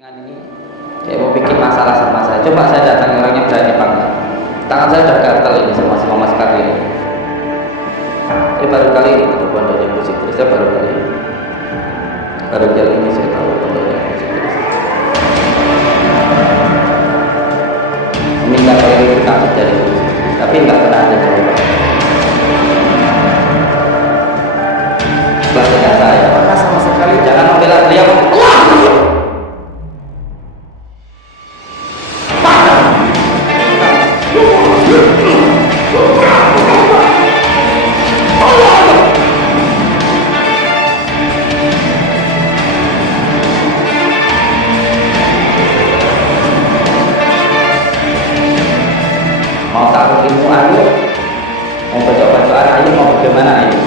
Dengan ini kayak mau bikin masalah sama saya. Coba saya datangi orangnya berani apa enggak? Tangan saya udah gatel ini sama si mama sekali ini. Ini baru kali ini tahu pondoknya Bu Sitri. Saya baru kali ini. Baru kali ini saya tahu pondoknya Bu Sitri. Meminta klarifikasi dari Bu Sitri, tapi enggak pernah ada jawaban. Bahasanya saya, maka sama sekali jangan membela beliau. Allah. Mau taruh ilmu ayu, mau baca-bacaan ayu, mau bagaimana ayu?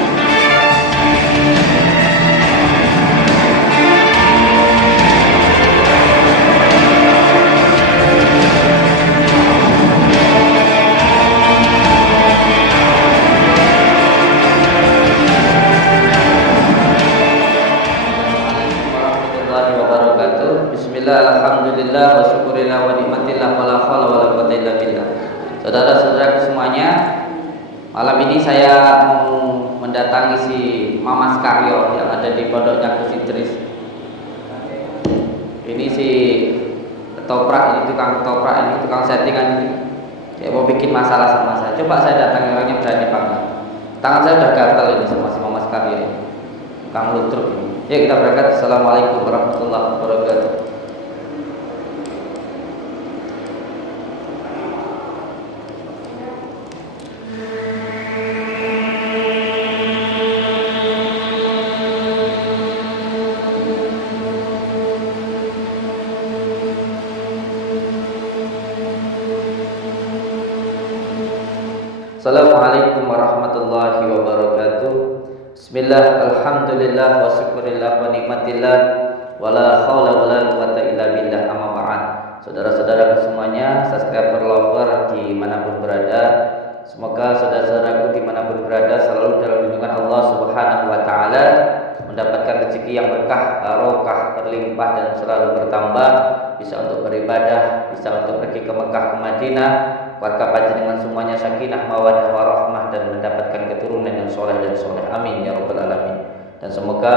Warahmatullahi wabarakatuh. Bismillah, alhamdulillah, wa syukurillah, wa nikmatillah, wa la hawla wa la quwwata illa billah. Saudara-saudaraku semuanya, malam ini saya mau mendatangi si Mamas Karyo yang ada di pondoknya Gus Idris. Ini si ketoprak, ini tukang ketoprak, ini tukang settingan ini. Kayak mau bikin masalah sama saya. Coba saya datangi orangnya berani apa enggak? Tangan saya udah gatel ini sama si Mamas Karyo ini. Tukang lutruk ini. Yuk kita berangkat. Assalamualaikum warahmatullahi wabarakatuh. Assalamualaikum warahmatullahi wabarakatuh. Bismillah, alhamdulillah, wa syukurillah, wa nikmatillah, wa la hawla wa la quwwata illa billah, amma ba'd. Saudara-saudara semuanya, subscriber lover dimanapun berada, semoga saudara-saudaraku dimanapun berada selalu dalam lindungan Allah Subhanahu wa ta'ala, mendapatkan rezeki yang berkah, barokah, berlimpah dan selalu bertambah, bisa untuk beribadah, bisa untuk pergi ke Mekah, ke Madinah, warga panjenengan semuanya sakinah, mawaddah, warahmah, dan mendapatkan keturunan yang soleh dan soleh. Amin ya rabbal alamin. Dan semoga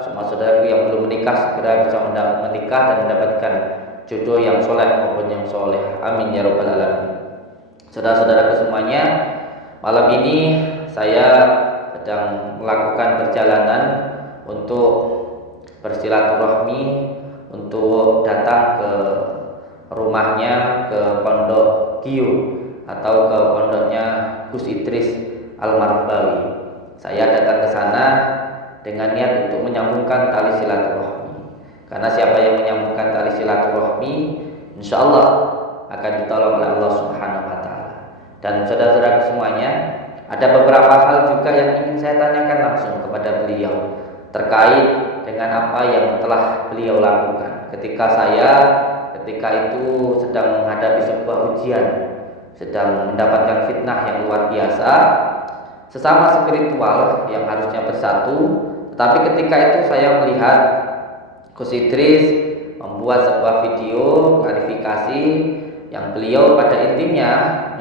semua saudaraku yang belum menikah segera bisa menikah dan mendapatkan jodoh yang soleh maupun yang soleh. Amin ya rabbal alamin. Saudara-saudaraku semuanya, malam ini saya sedang melakukan perjalanan untuk bersilaturahmi, untuk datang ke rumahnya, ke Pondok Giyu atau ke pondoknya Gus Idris Al-Marbawi. Saya datang ke sana dengan niat untuk menyambungkan tali silaturahmi. Karena siapa yang menyambungkan tali silaturahmi, insya Allah akan ditolong oleh Allah Subhanahu wa ta'ala. Dan saudara-saudara semuanya, ada beberapa hal juga yang ingin saya tanyakan langsung kepada beliau terkait dengan apa yang telah beliau lakukan ketika itu sedang menghadapi sebuah ujian, sedang mendapatkan fitnah yang luar biasa, sesama spiritual yang harusnya bersatu. Tetapi ketika itu saya melihat Gus Idris membuat sebuah video klarifikasi yang beliau pada intinya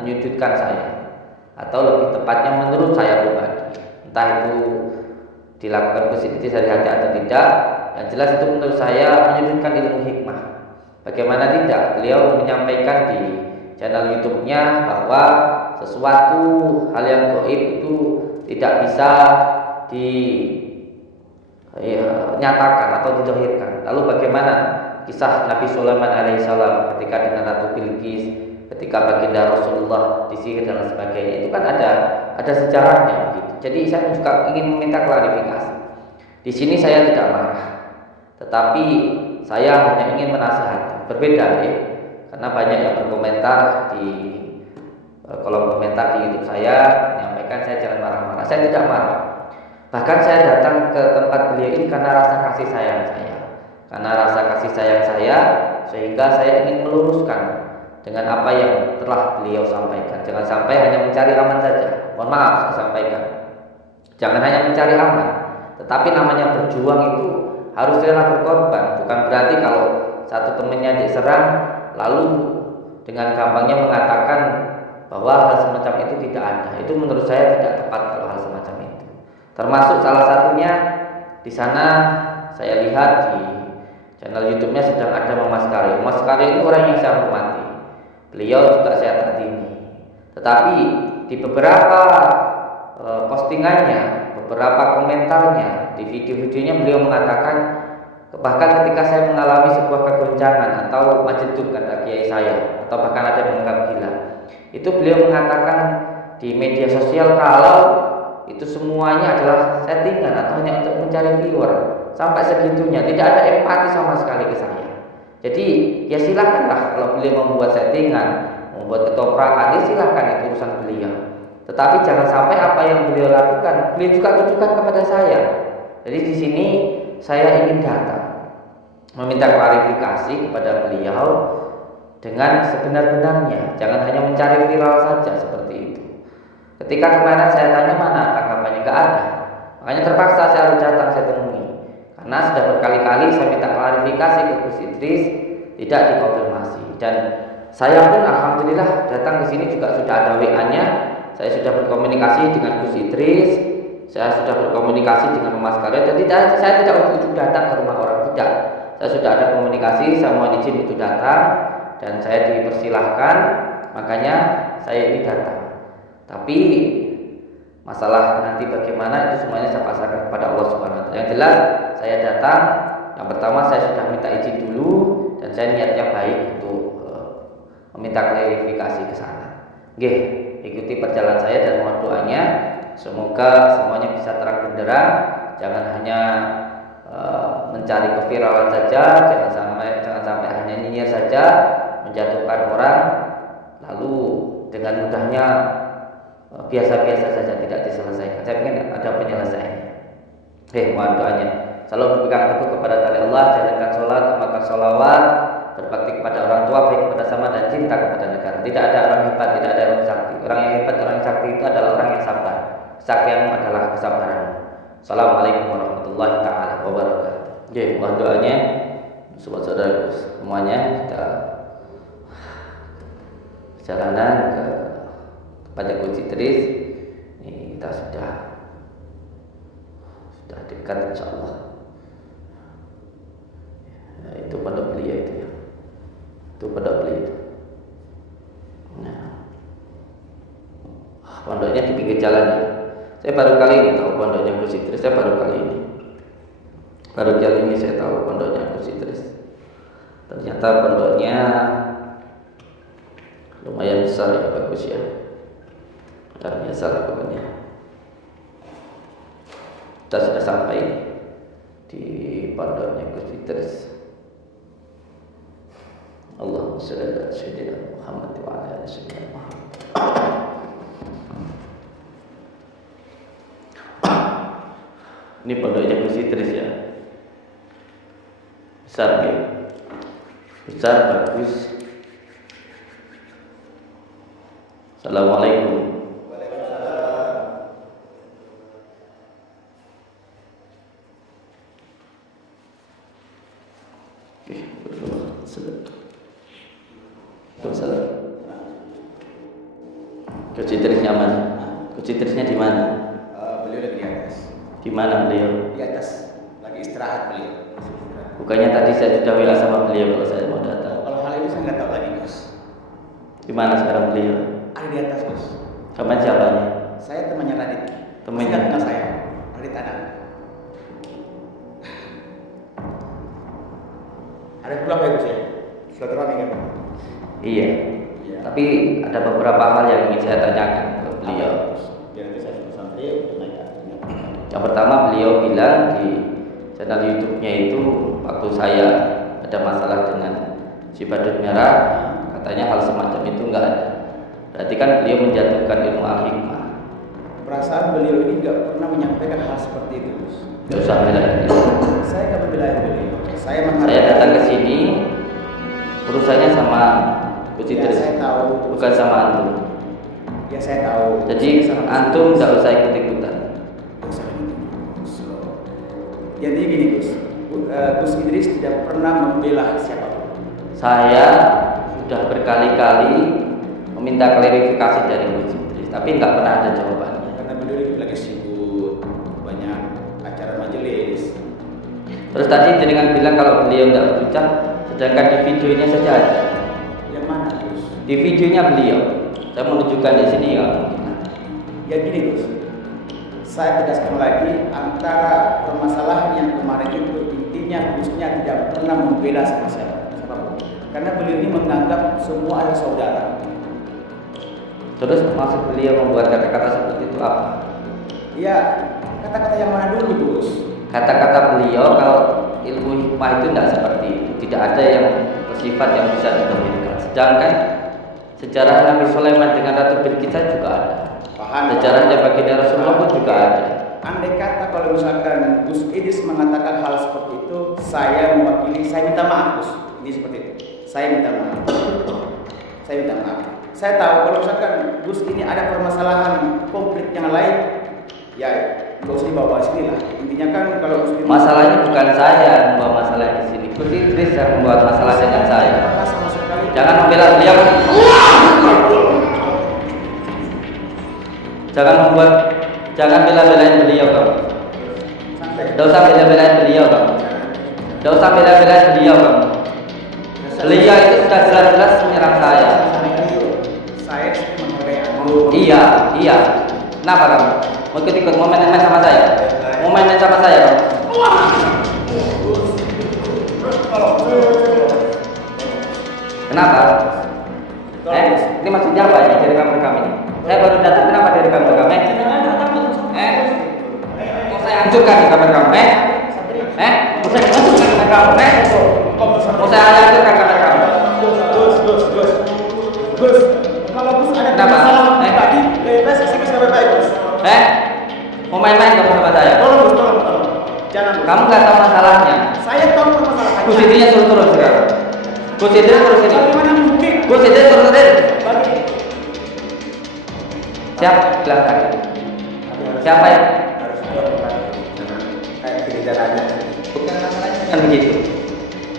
menyudutkan saya, atau lebih tepatnya menurut saya pribadi, entah itu dilakukan Gus Idris dari hati atau tidak, yang jelas itu menurut saya menyudutkan ilmu hikmah. Bagaimana tidak, beliau menyampaikan di channel YouTube-nya bahwa sesuatu hal yang gaib itu tidak bisa dinyatakan atau didahirkan. Lalu bagaimana kisah Nabi Sulaiman alaihissalam ketika dengan Ratu Bilqis, ketika baginda Rasulullah disihir dan sebagainya, itu kan ada sejarahnya begitu. Jadi saya juga ingin meminta klarifikasi. Di sini saya tidak marah, tetapi saya hanya ingin menasihati. Berbeda ya, karena banyak yang berkomentar di kolom komentar di YouTube saya menyampaikan saya jangan marah-marah. Saya tidak marah. Bahkan saya datang ke tempat beliau ini karena rasa kasih sayang saya. Karena rasa kasih sayang saya, sehingga saya ingin meluruskan dengan apa yang telah beliau sampaikan. Jangan sampai hanya mencari aman saja. Mohon maaf saya sampaikan. Jangan hanya mencari aman, tetapi namanya berjuang itu harus rela berkorban. Bukan berarti kalau satu temannya diserang, lalu dengan gampangnya mengatakan bahwa hal semacam itu tidak ada. Itu menurut saya tidak tepat kalau hal semacam itu. Termasuk salah satunya di sana saya lihat di channel YouTube-nya sedang ada Mas Karyo. Mas Karyo itu orang yang saya hormati. Beliau juga saya takdimi. Tetapi di beberapa postingannya, beberapa komentarnya, di video-videonya beliau mengatakan, bahkan ketika saya mengalami sebuah kegoncangan atau majeduk kata kiai saya, atau bahkan ada yang menganggap gila, itu beliau mengatakan di media sosial kalau itu semuanya adalah settingan atau hanya untuk mencari viewer. Sampai segitunya, tidak ada empati sama sekali ke saya. Jadi ya silahkanlah kalau beliau membuat settingan, membuat ketoprakan, ya silahkan, itu urusan beliau. Tetapi jangan sampai apa yang beliau lakukan beliau juga tujukan kepada saya. Jadi di sini saya ingin datang meminta klarifikasi kepada beliau dengan sebenar-benarnya. Jangan hanya mencari viral saja seperti itu. Ketika kemarin saya tanya mana tanggapannya, nggak ada. Makanya terpaksa saya harus datang, saya temui. Karena sudah berkali-kali saya minta klarifikasi ke Gus Idris, tidak dikonfirmasi. Dan saya pun alhamdulillah datang ke sini juga sudah ada WA-nya. Saya sudah berkomunikasi dengan Gus Idris, saya sudah berkomunikasi dengan Mas Karyo. Jadi saya tidak untuk datang ke rumah orang, tidak. Saya sudah ada komunikasi, saya mohon izin untuk datang dan saya dipersilahkan. Makanya saya ini datang. Tapi masalah nanti bagaimana itu semuanya saya pasrahkan kepada Allah Subhanahu wa taala. Yang jelas saya datang, yang pertama saya sudah minta izin dulu dan saya niatnya baik untuk meminta klarifikasi ke sana. Nggih, ikuti perjalanan saya dan mohon doanya semoga semuanya bisa terang benderang, jangan hanya mencari keviralan saja, jangan sampai hanya nyinyir saja, menjatuhkan orang lalu dengan mudahnya biasa-biasa saja tidak diselesaikan. Saya ingin ada penyelesaiannya. Mohon doanya. Selalu berpegang teguh kepada tali Allah, jalankan sholat, amalkan sholawat, berbakti kepada orang tua, baik kepada sama dan cinta kepada negara. Tidak ada orang hebat, tidak ada orang sakti. Orang yang hebat, orang yang sakti itu adalah orang yang sabar. Kesaktianmu adalah kesabaran. Assalamualaikum warahmatullahi taala wabarakatuh. Mohon doanya, saudara semuanya kita perjalanan ke pada Gus Idris ini kita sudah dekat insyaallah. Nah, itu pondok beliau itu ya. Itu pondok beliau itu. Nah, pondoknya di pinggir jalan ya. Saya baru kali ini tahu pondoknya Gus Idris. Saya baru kali ini. Baru kali ini saya tahu pondoknya Gus Idris. Ternyata pondoknya lumayan besar ya, bagus ya. Luar biasa lah pokoknya. Kita sudah sampai di pondoknya Gus Idris. Allahumma shalli ala sayyidina Muhammad wa ala ali sayyidina Muhammad. Ini pondoknya Gus Idris ya. Besar ya. Besar, bagus. Assalamualaikum. Gus Idrisnya mana? Gus Idrisnya di mana? Beliau lagi di atas. Di mana beliau? Di atas, lagi istirahat beliau. Bukannya tadi saya sudah WA sama beliau kalau saya mau datang. Kalau hal ini saya nggak tahu lagi, Gus. Di mana sekarang beliau? Ada di atas, Gus. Kapan siapanya? Saya temannya Radit. Temannya? Ingat kenal saya, Radit anak. Ada pulang ya, Gus ya? Silaturahmi kan? Iya. Iya. Tapi ada beberapa hal yang ingin saya tanyakan ke beliau. Biar nanti saya suruh santri naikkan. Yang pertama beliau bilang di channel YouTube-nya itu waktu saya ada masalah dengan si badut merah, katanya hal semacam itu enggak ada. Berarti kan beliau menjatuhkan ilmu al-hikmah. Perasaan beliau ini nggak pernah menyampaikan hal seperti itu, Gus. Enggak usah belain beliau. Saya nggak membela beliau. Saya datang ke sini urusannya sama Gus Ya, Idris, saya tahu. bukan sama antum. Ya saya tahu. Jadi antum tidak usah ikut-ikutan. Jadi gini Gus, Gus Idris tidak pernah membela siapapun. Saya sudah berkali-kali meminta klarifikasi dari Gus Idris, tapi nggak pernah ada jawabannya. Karena beliau lagi sibuk banyak acara majelis. Terus tadi jenengan bilang kalau beliau nggak berucap, sedangkan di videonya saja ada. Yang mana Gus? Di videonya beliau, saya menunjukkan di sini ya. Ya gini Gus, saya tegaskan lagi antara permasalahan yang kemarin itu intinya Gusnya tidak pernah membela sama siapapun. Karena beliau ini menganggap semua adalah saudara. Terus maksud beliau membuat kata-kata seperti itu apa? Ya, kata-kata yang mana dulu Gus? Kata-kata beliau kalau ilmu hikmah itu tidak seperti itu, tidak ada yang bersifat yang bisa ditohirkan. Sedangkan sejarah Nabi Sulaiman dengan Ratu Bilqis juga ada. Paham? Sejarahnya baginda Rasulullah pun juga ada. Andai kata kalau misalkan Gus Idris mengatakan hal seperti itu, saya mewakili, saya minta maaf Gus. Ini seperti itu. Saya minta maaf. Saya minta maaf. Saya tahu kalau misalkan Gus ini ada permasalahan konflik yang lain, ya nggak usah dibawa sini lah. Intinya kan kalau Gus Idris Masalahnya bukan saya yang membawa masalah di sini. Gus Idris yang membuat masalah dengan saya. sama sekali Jangan membela beliau. Jangan bela-belain beliau kamu. santai. Tidak usah bela-belain beliau kamu. Tidak usah bela-belain beliau kamu. Beliau itu sudah jelas-jelas menyerang saya. Saya menghargai Anda. Iya. Kenapa kamu? Mau ikut mau main-main sama saya? Mau main-main sama saya kamu? Kenapa? Ini maksudnya apa ini dari rekam ini? Saya baru datang, kenapa dari rekam? Mau saya hancurkan di kamar kamu? Mau saya hancurkan kamar kamu? Mau saya hancurkan kamar kamu? Gus, kalau Gus ada Kenapa? masalah pribadi, bebas sih sampai baik Gus. Mau main-main kamu sama saya? Tolong. Jangan. Kamu nggak tahu masalahnya. Saya tahu permasalahannya. Gus Idrisnya suruh turun sekarang. Gus Idris turun sini. Bagaimana mungkin? Gus Idris turun sini. Bagi Siap, bilang lagi. Siapa ya? kayak kebijakannya. Bukan masalahnya kan begitu.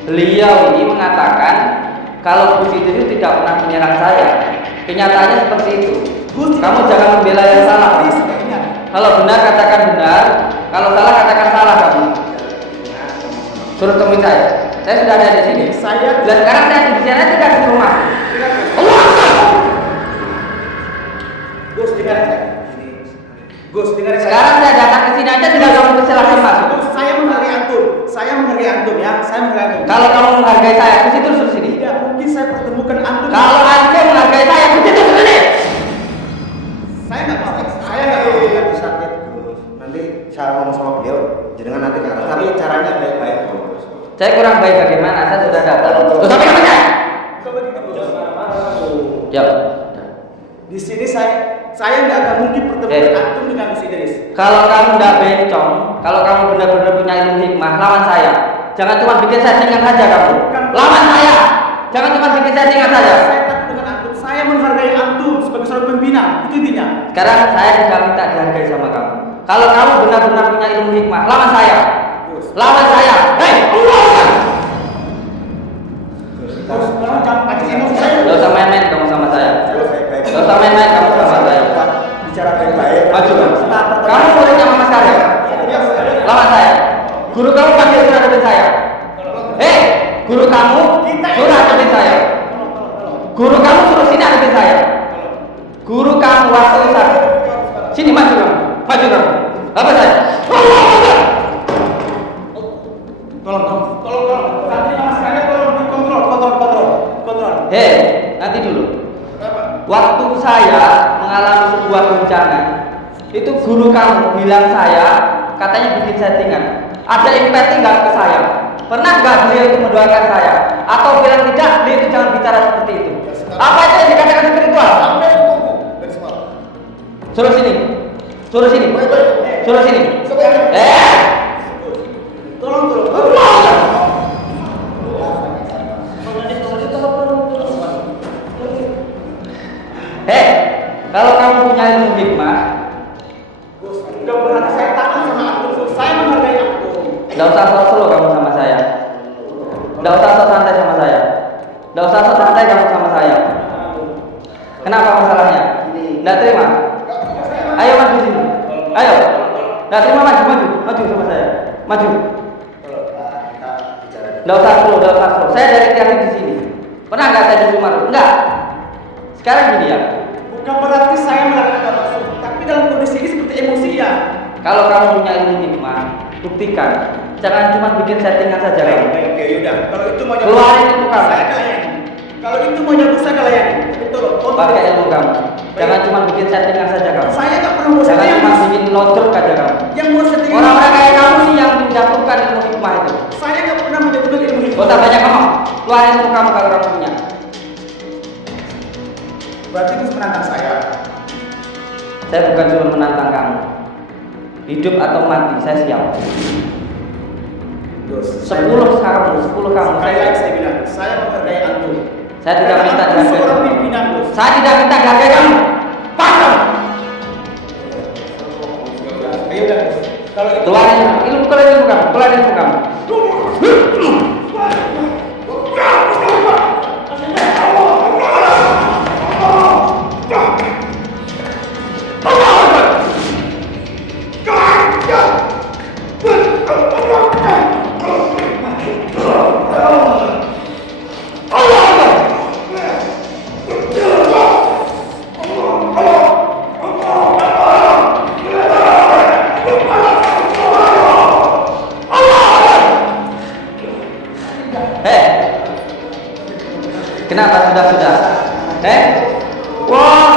Beliau ini mengatakan kalau Gus Idris itu tidak pernah menyerang saya. Kenyataannya seperti itu. Kamu jangan membela yang salah. Kalau benar katakan benar, kalau salah katakan salah kamu. Suruh temuin saya. Saya sudah ada di sini. Saya Dan sekarang saya di sana tidak di rumah. Gus dengar saya. Gus dengar saya. Sekarang saya datang ke sini aja tidak kamu silakan masuk. Gus, saya menghargai antum. Saya menghargai antum ya. Saya menghargai antum. Kalau kamu menghargai saya, ke situ suruh sini. Tidak mungkin saya pertemukan antum. Kalau antum menghargai saya, ke situ suruh sini. Saya nggak mau. Saya nggak mau. Sakit Gus. Nanti cara ngomong sama beliau jangan nanti ke atas. Tapi caranya baik-baik Gus. Saya kurang baik bagaimana? Saya sudah datang. Tuh sampai kapan saya? Ya. Di sini saya nggak akan mungkin pertemukan antum dengan Gus Idris. Kalau kamu tidak bencong, kalau kamu benar-benar punya ilmu hikmah, lawan saya. Jangan cuma bikin settingan saja kamu. Lawan saya. Jangan cuma bikin settingan saja. Saya takut dengan antum. Saya menghargai antum sebagai seorang pembina. Itu intinya. Sekarang saya tidak minta dihargai sama kamu. Kalau kamu benar-benar punya ilmu hikmah, lawan saya. Lawan saya. Gus, tolong jangan pancing emosi saya. Gak usah main-main kamu sama saya. Gak usah main-main kamu sama saya. Bicara baik-baik. Maju kan? Kamu muridnya Mama Karya. Lawan saya. Guru kamu panggil sudah hadapin saya. Guru kamu suruh hadapin saya. Guru kamu suruh sini hadapin saya. Guru kamu waktu Ustaz. Sini maju kamu. Maju kamu. Apa saya? Tolong. Nanti Mas Karya tolong kontrol. Nanti dulu. Waktu saya mengalami sebuah bencana, itu guru kamu bilang saya katanya bikin settingan. Ada empati nggak ke saya? Pernah nggak beliau itu mendoakan saya? Atau bilang tidak, beliau itu jangan bicara seperti itu. Apa itu yang dikatakan spiritual? Suruh sini. Suruh sini. Tolong. Kalau kamu punya ilmu hikmah, Gus, enggak berarti saya takut sama antum. Saya menghargai antum. nggak usah sok-sok kamu sama saya. Nggak usah sok santai sama saya. Nggak usah sok santai kamu sama saya. Kenapa masalahnya? Nggak terima? Ayo maju sini. Ayo. Nggak terima maju sama saya. Maju. Nggak usah slow. Saya dari teknik di sini. Pernah nggak saya di Sumaru? Enggak. Sekarang gini ya. Bukan berarti saya melakukan maksud, tapi dalam kondisi ini seperti emosi ya. Kalau kamu punya ilmu hikmah, buktikan. Jangan cuma bikin settingan saja kamu. Oke, yaudah. Kalau itu mau Keluarin ilmu kamu. saya layani. Kalau itu mau nyambut saya layani. Tapi tolong. Pakai ilmu kamu. Jangan cuma bikin settingan saja kamu. Saya nggak pernah mau Jangan settingan. cuma bikin lotruk aja kamu. Yang mau settingan. Orang-orang kayak kamu sih yang menjatuhkan ilmu hikmah itu. Saya nggak pernah menjatuhkan ilmu Gak hikmah. usah banyak ngomong. Keluarin ilmu kamu kalau kamu punya. Berarti Gus menantang saya. Saya bukan cuma menantang kamu. Hidup atau mati, saya siap. Gus. 10 kamu. Sekali lagi saya bilang, saya menghargai antum. Saya tidak minta Antum dihargai. seorang pimpinan, Gus. Saya tidak minta dihargai kamu. Paham? Ayo udah, Gus. Kalau itu Keluarin ilmu kamu. Kenapa sudah? Wah,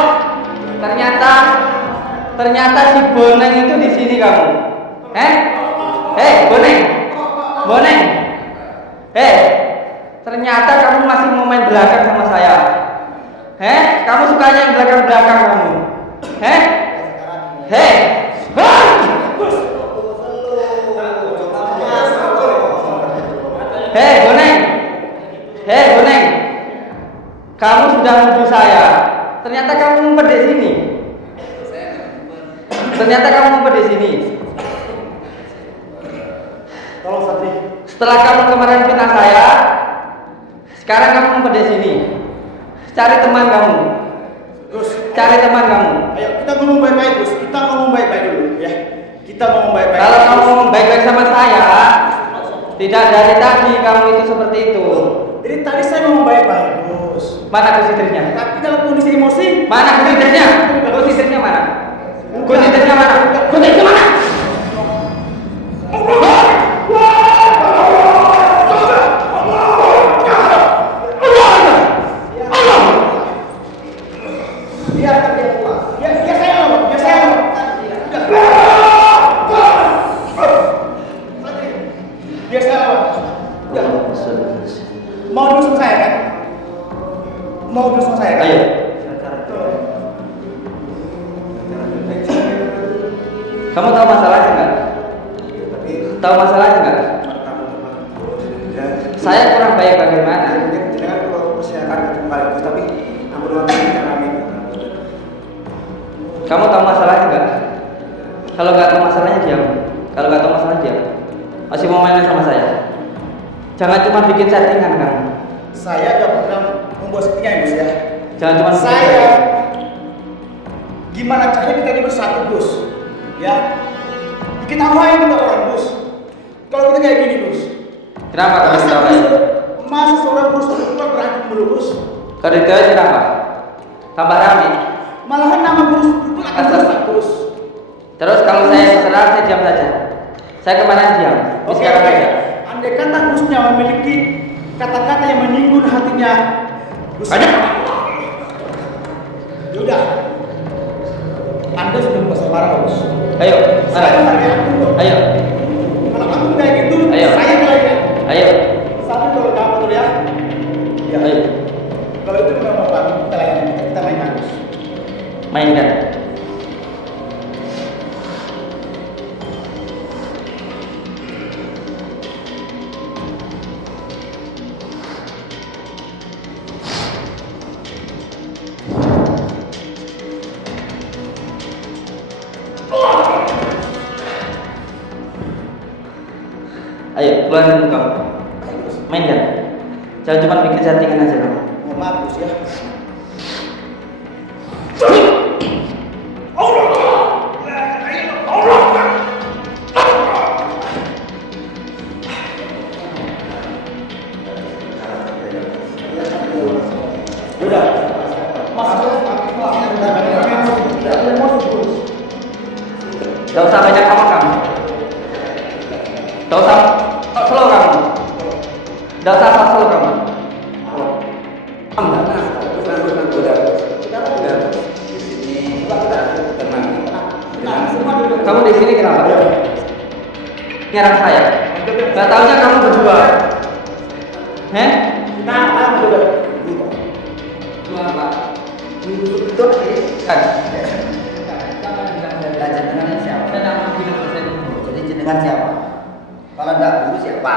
ternyata si Boneng itu di sini kamu. Boneng. Ternyata kamu masih mau main belakang sama saya. Kamu sukanya yang belakang kamu. Boneng. Kamu sudah nuduh saya. Ternyata kamu ngumpet di sini. tolong Satri. Setelah kamu kemarin fitnah saya, sekarang kamu ngumpet di sini. Cari teman kamu. Gus, Ayo kita ngomong baik-baik, Gus. Kita ngomong baik-baik dulu, ya. Kita ngomong baik-baik. Kalau kamu ngomong baik-baik sama saya, tidak dari tadi kamu itu seperti itu. Jadi tadi saya ngomong baik-baik, Gus. Mana kusitirnya? Tapi dalam kondisi emosi. Mana kusitirnya? Kusitirnya mana? Kusitirnya mana? Kusitirnya mana? Biarkan dia pulang. Biar saya ngomong. Biar saya ngomong. Mau dulu sama saya kan? Ayo. Kamu tahu masalahnya nggak? Saya kurang baik bagaimana? Kamu tahu masalahnya nggak? Kalau nggak tahu masalahnya diam. Masih mau main sama saya? Jangan cuma bikin settingan kamu. Saya nggak pernah membuat settingan, Gus ya. Jangan cuma Saya gimana caranya kita ini bersatu, Gus? Ya. Kita main kita orang, Gus. Kalau kita kayak gini, Gus. Kenapa kamu ketawain? Masa seorang Gus keluar berantem dulu, Gus? Kalau detail kenapa? Tambah rame. Malahan nama Gus itu akan rusak, Gus. Terus kalau saya terserah, saya diam saja. Saya kemana diam? Oke, Sekarang oke. aja. Andai kata Gusnya memiliki kata-kata yang menyinggung hatinya, Gus. Ayo. Yaudah. Anda sudah merasa marah, Gus. Ayo, Saya mana? menghargai aku, Gus. Ayo. Kalau aku kayak gitu, Ayo. saya kelainnya. Ayo. Satu kalau kamu tuh ya. Ya. Ayo. Kalau itu memang apa? Kita lain. Kita main Gus. Mainkan. Ayo, keluarin kamu. Mainkan. Jangan cuma bikin settingan aja kamu. Maaf Gus ya. Gak usah banyak ngomong kamu. Gak usah slow kamu. Gak usah slow kamu. Kamu di sini kenapa? Nyerang saya. Gak taunya kamu berdua. Dua apa? Kan. Jadi jenengan siapa? Kalau enggak guru siapa?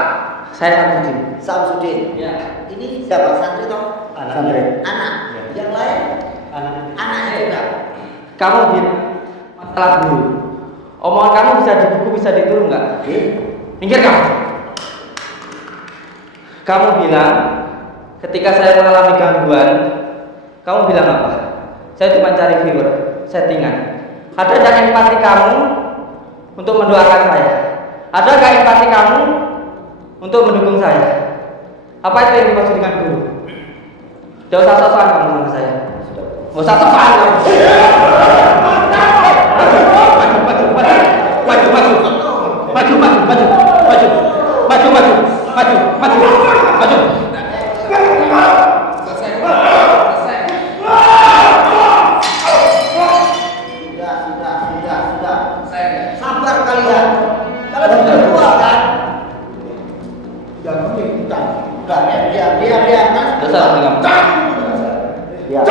Saya Samsudin. Samsudin. Ya. Ini siapa? Santri toh? Santri. Anak. Yang lain? Anaknya juga. Kamu bilang masalah guru. Omongan kamu bisa di buku, bisa ditulis nggak? Minggir kamu. Kamu bilang ketika saya mengalami gangguan, kamu bilang apa? Saya cuma cari viewer, settingan. Ada nggak empati kamu untuk mendoakan saya? Ada nggak empati kamu untuk mendukung saya? Apa itu yang dimaksud dengan guru? Tidak usah sok-sokan kamu sama saya. Tidak usah sok-sokan kamu. Maju. Sudah. Sabar kalian. Kalau sudah tua kan? Jangan ikutan. Udah, diam kan? Dosa kamu. Diam.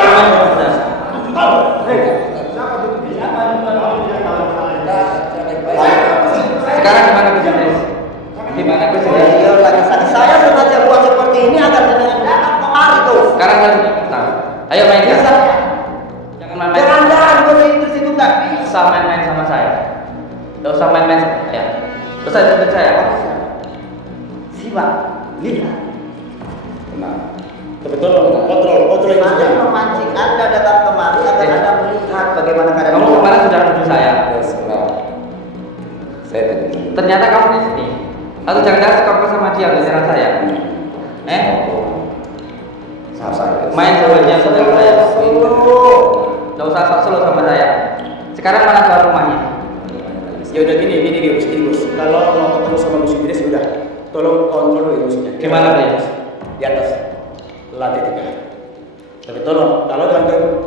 Sekarang gimana Gus Idris? Gimana Gus Idris? Saya sengaja buat seperti ini agar dengan datang kemari tuh. Sekarang saya sudah tahu. Ayo mainkan. Bisa. Jangan main-main. Jangan terus itu nggak bisa. Tidak usah main-main sama saya. Tidak usah main-main sama saya. Terus saya ikut saya. Simak, lihat. Tenang. Betul, kontrol Saya ini. memancing Anda datang kemari agar Anda melihat bagaimana keadaan. Kamu kemarin sudah nuduh saya. Saya tidak. Ternyata kamu di sini. Atau jangan-jangan sekongkol sama dia menyerang saya. Main sama dia saudara saya. Tidak usah sok-sok sama saya. Sekarang mana jual rumahnya? Ya udah gini Gus. Kalau mau ketemu sama Gus Idris udah, tolong kontrol dulu emosinya. Gimana dia? Di atas lantai 3. Tapi tolong kalau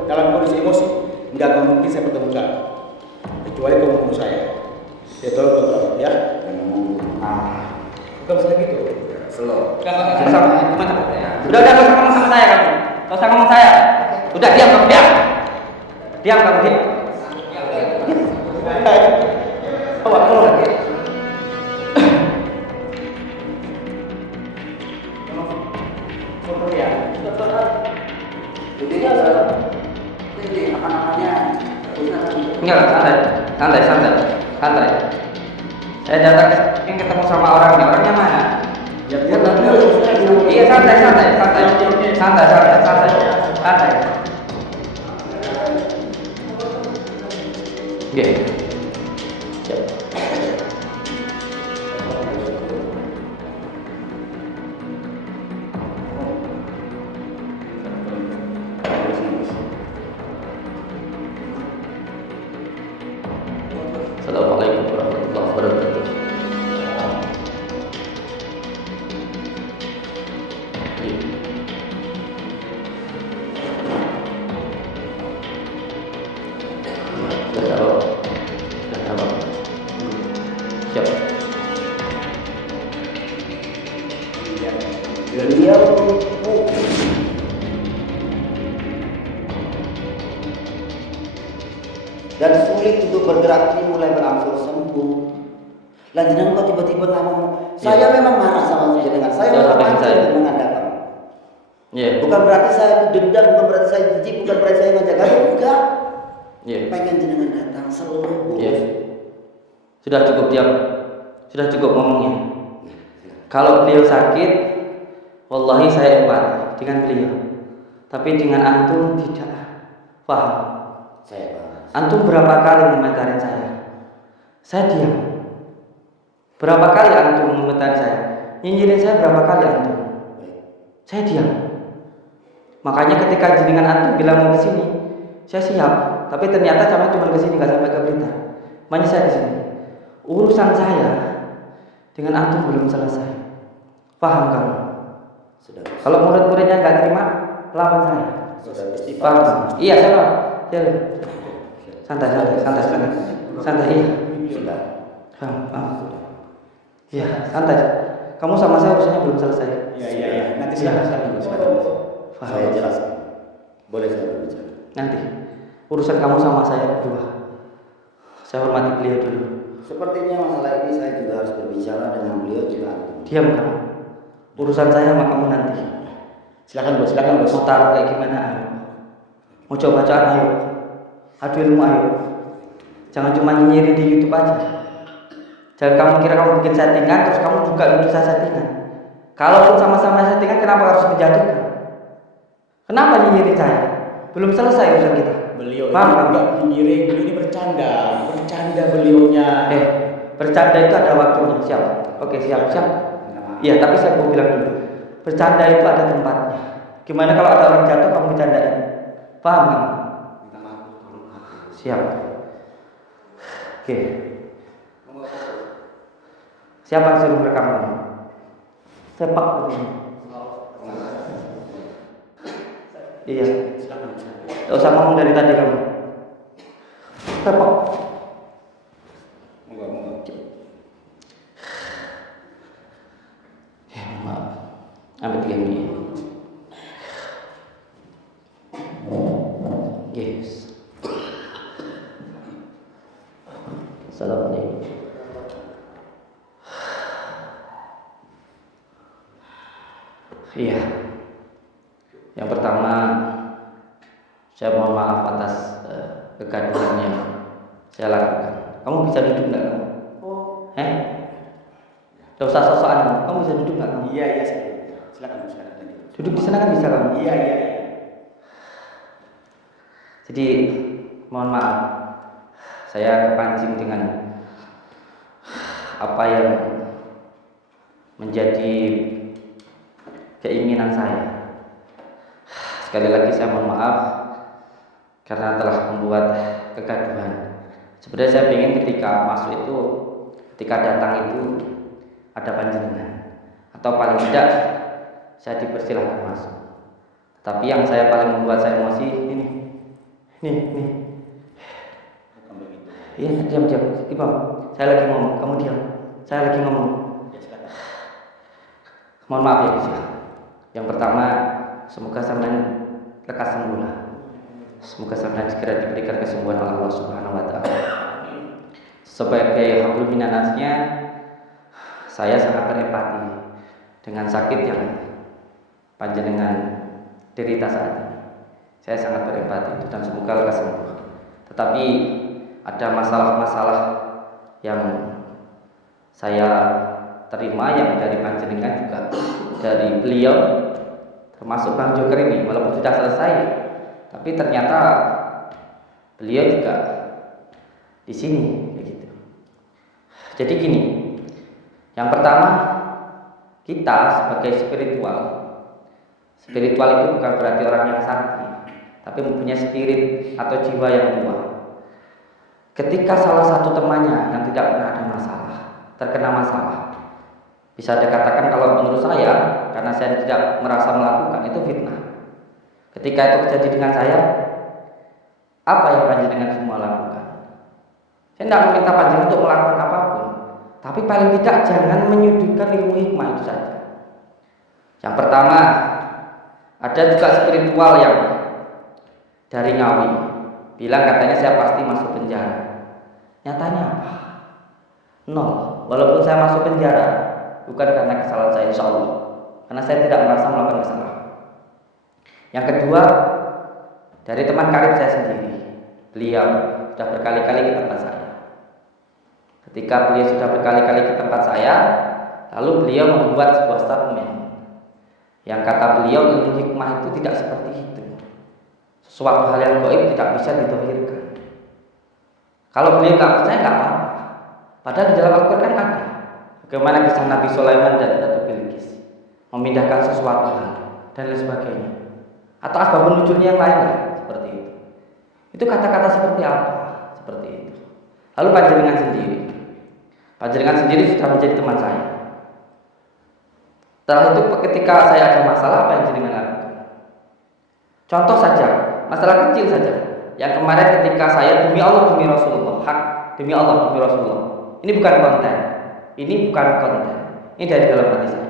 dalam kondisi emosi nggak akan mungkin saya pertemukan kecuali kamu membunuh saya. Ya tolong kontrol ya. Bukan usah gitu. Slow. Udah gak usah ngomong sama saya kamu. Gak usah ngomong saya. Udah diam kamu diam. Diam kamu diam. Bawa keluar. Enggak, santai. Saya datang ingin ketemu sama orangnya. Orangnya mana? Iya, santai. Oke. Siap. Assalamualaikum warahmatullahi wabarakatuh. Siap. Beliau dan sulit untuk bergerak, ini mulai berangsur sembuh. Lanjutan kok tiba-tiba ngomong, saya memang marah sama jenengan, saya memang marah dengan datang. Bukan berarti saya itu dendam, bukan berarti saya jijik, bukan berarti saya ngajak gaduh, enggak. Pengen jenengan datang seluruh. Sudah cukup diam. Sudah cukup ngomongnya. Kalau beliau sakit, Wallahi saya empati dengan beliau. Tapi dengan antum tidak paham. Saya paham. Antum berapa kali komentarin saya? Saya diam. Berapa kali antum komentarin saya? Nyinyirin saya berapa kali antum? Saya diam. Makanya ketika jenengan antum bilang mau ke sini, saya siap. Tapi ternyata cuma ke sini nggak sampai ke Blitar. Makanya saya di sini. Urusan saya dengan antum belum selesai. Paham kamu? Sudah. Kalau murid-muridnya nggak terima, lawan saya. Sudah istighfar. Paham? Iya, saya paham. Ya. Santai. Santai. Iya. Sudah. Paham. Iya, santai. Kamu sama saya urusannya belum selesai. Iya. Nanti silakan. Paham. Saya jelaskan. Boleh saya berbicara? Nanti urusan kamu sama saya berdua. Saya hormati beliau dulu. Sepertinya masalah ini saya juga harus berbicara dengan beliau juga. Diam kamu. Urusan saya sama kamu nanti. Silakan bos. Mau taruh kayak gimana? Ayo. Mau coba bacaan ayo. Adu ilmu ayo. Jangan cuma nyinyirin di YouTube aja. Jangan kamu kira kamu bikin settingan terus kamu juga nuduh saya settingan. Kalaupun sama-sama settingan, kenapa harus menjatuhkan? Kenapa nyinyirin saya? Belum selesai urusan kita. Beliau Paham? enggak nyinyirin, beliau ini bercanda beliaunya. Bercanda itu ada waktunya. Siap. Oke, siap. Iya, tapi saya mau bilang dulu. Bercanda itu ada tempatnya. Gimana kalau ada orang jatuh kamu bercandain? Paham kan? Siap. Oke. Siapa yang suruh merekam kamu? Sepak begini. Iya. Tidak usah ngomong dari tadi kamu. Sepak. Maaf. Ambil 3 menit. Yes. Assalamualaikum. Iya. Yang pertama, saya mohon maaf atas kegaduhan yang saya lakukan. Kamu bisa duduk nggak kamu? Tidak usah sosokan. Kamu bisa duduk nggak kamu? Iya, silakan. Duduk di sana kan bisa kamu? Iya. Jadi mohon maaf, saya kepancing dengan apa yang menjadi keinginan saya. Sekali lagi saya mohon maaf karena telah membuat kegaduhan. Sebenarnya saya ingin ketika masuk itu, ketika datang itu ada panjenengan, atau paling tidak saya dipersilahkan masuk. Tapi yang saya paling membuat saya emosi ini. Iya, diam. Imam, saya lagi ngomong, kamu diam. Saya lagi ngomong. Mohon maaf ya, Gus. Yang pertama, semoga sampean lekas sembuh. Semoga sampean segera diberikan kesembuhan oleh Allah Subhanahu wa taala. Sebagai hablum minannasnya, saya sangat berempati dengan sakit yang panjenengan derita saat ini. Saya sangat berempati dan semoga lekas sembuh. Tetapi ada masalah-masalah yang saya terima yang dari panjenengan juga dari beliau, termasuk Bang Joker ini, walaupun sudah selesai, tapi ternyata beliau juga di sini begitu. Jadi gini, yang pertama, kita sebagai spiritual itu bukan berarti orang yang sakti, tapi mempunyai spirit atau jiwa yang tua. Ketika salah satu temannya yang tidak pernah ada masalah terkena masalah, bisa dikatakan kalau menurut saya, karena saya tidak merasa melakukan, itu fitnah. Ketika itu terjadi dengan saya, apa yang panjenengan semua lakukan? Saya tidak meminta panjenengan untuk melakukan apapun, tapi paling tidak jangan menyudutkan ilmu hikmah itu saja. Yang pertama, ada juga spiritual yang dari Ngawi bilang katanya saya pasti masuk penjara. Nyatanya apa? 0. Walaupun saya masuk penjara, bukan karena kesalahan saya, insya Allah, karena saya tidak merasa melakukan kesalahan. Yang kedua, dari teman karib saya sendiri, beliau sudah berkali-kali ke tempat saya. Ketika beliau sudah berkali-kali ke tempat saya, lalu beliau membuat sebuah statement Yang kata beliau ilmu hikmah itu tidak seperti itu. Sesuatu hal yang gaib tidak bisa didhahirkan. Kalau beliau nggak percaya nggak apa-apa. Padahal di dalam Al-Quran ada bagaimana kisah Nabi Sulaiman dan Ratu Bilqis memindahkan sesuatu hal dan lain sebagainya. Atau asbabun nuzulnya yang lain seperti itu. Itu kata-kata seperti apa? Seperti itu. Lalu panjenengan sendiri sudah menjadi teman saya. Setelah itu ketika saya ada masalah, apa yang jenengan lakukan? Contoh saja, masalah kecil saja. Yang kemarin ketika saya demi Allah demi Rasulullah, hak demi Allah demi Rasulullah. Ini bukan konten. Ini dari dalam hati saya.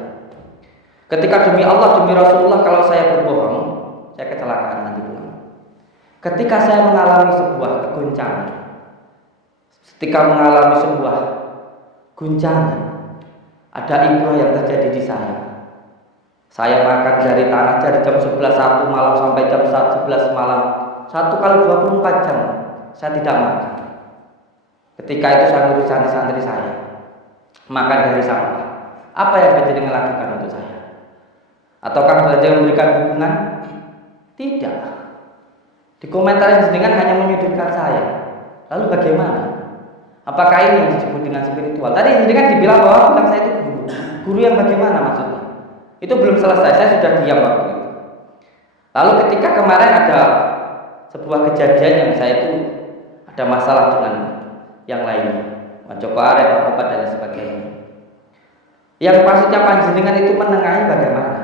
Ketika demi Allah demi Rasulullah, kalau saya berbohong, saya kecelakaan nanti pulang. Ketika saya mengalami sebuah kegoncangan, ketika mengalami sebuah guncangan, ada ibrah yang terjadi di saya. Saya makan dari tanah dari jam 11.01 malam sampai jam 11 malam. 1 kali 24 jam saya tidak makan. Ketika itu saya ngurus santri-santri saya, makan dari sampah. Apa yang panjenengan lakukan untuk saya? Ataukah panjenengan memberikan dukungan? Tidak. Di komentar jenengan hanya menyudutkan saya. Lalu bagaimana? Apakah ini yang disebut dengan spiritual? Tadi jenengan dibilang bahwa bilang saya itu guru. Guru yang bagaimana maksudnya? Itu belum selesai, saya sudah diam waktu itu. Lalu ketika kemarin ada sebuah kejadian yang saya itu ada masalah dengan yang lainnya, Joko Arek, Bapak dan sebagainya. Yang maksudnya panjenengan itu menengahi bagaimana?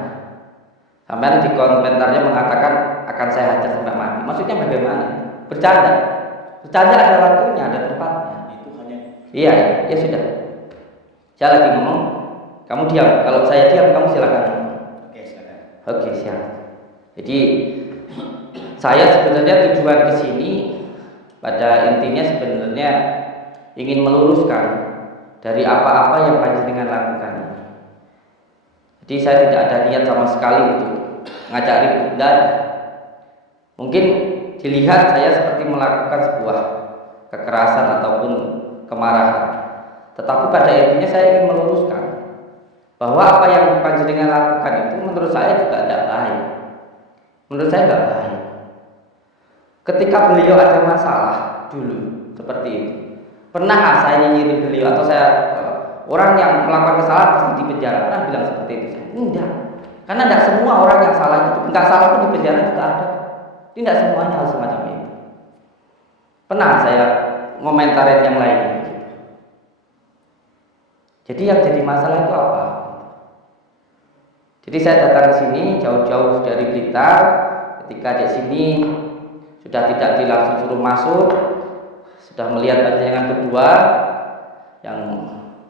Sampai di komentarnya mengatakan akan saya hajar sampai mati. Maksudnya bagaimana? Bercanda. Bercanda ada waktunya, ada tempatnya. Itu hanya. Iya, ya sudah. Saya lagi ngomong, kamu diam. Kalau saya diam, kamu silakan. Oke, silakan. Oke, siap. Jadi saya sebenarnya tujuan ke sini pada intinya sebenarnya ingin meluruskan dari apa-apa yang panjenengan lakukan. Jadi saya tidak ada niat sama sekali untuk ngajak ribut, tidak ada. Mungkin dilihat saya seperti melakukan sebuah kekerasan ataupun kemarahan. Tetapi pada intinya saya ingin meluruskan bahwa apa yang panjenengan lakukan itu menurut saya juga tidak baik. Menurut saya tidak baik. Ketika beliau ada masalah dulu seperti itu, pernah saya nyinyirin beliau atau saya orang yang melakukan kesalahan pasti di penjara, pernah bilang seperti itu? Enggak, karena tidak semua orang yang salah itu enggak salah pun di penjara juga ada. Tidak semuanya harus semacam itu. Pernah saya ngomentarin yang lain. Jadi yang jadi masalah itu apa? Jadi saya datang ke sini jauh-jauh dari Blitar. Ketika di sini sudah tidak langsung suruh masuk, sudah melihat panjenengan berdua yang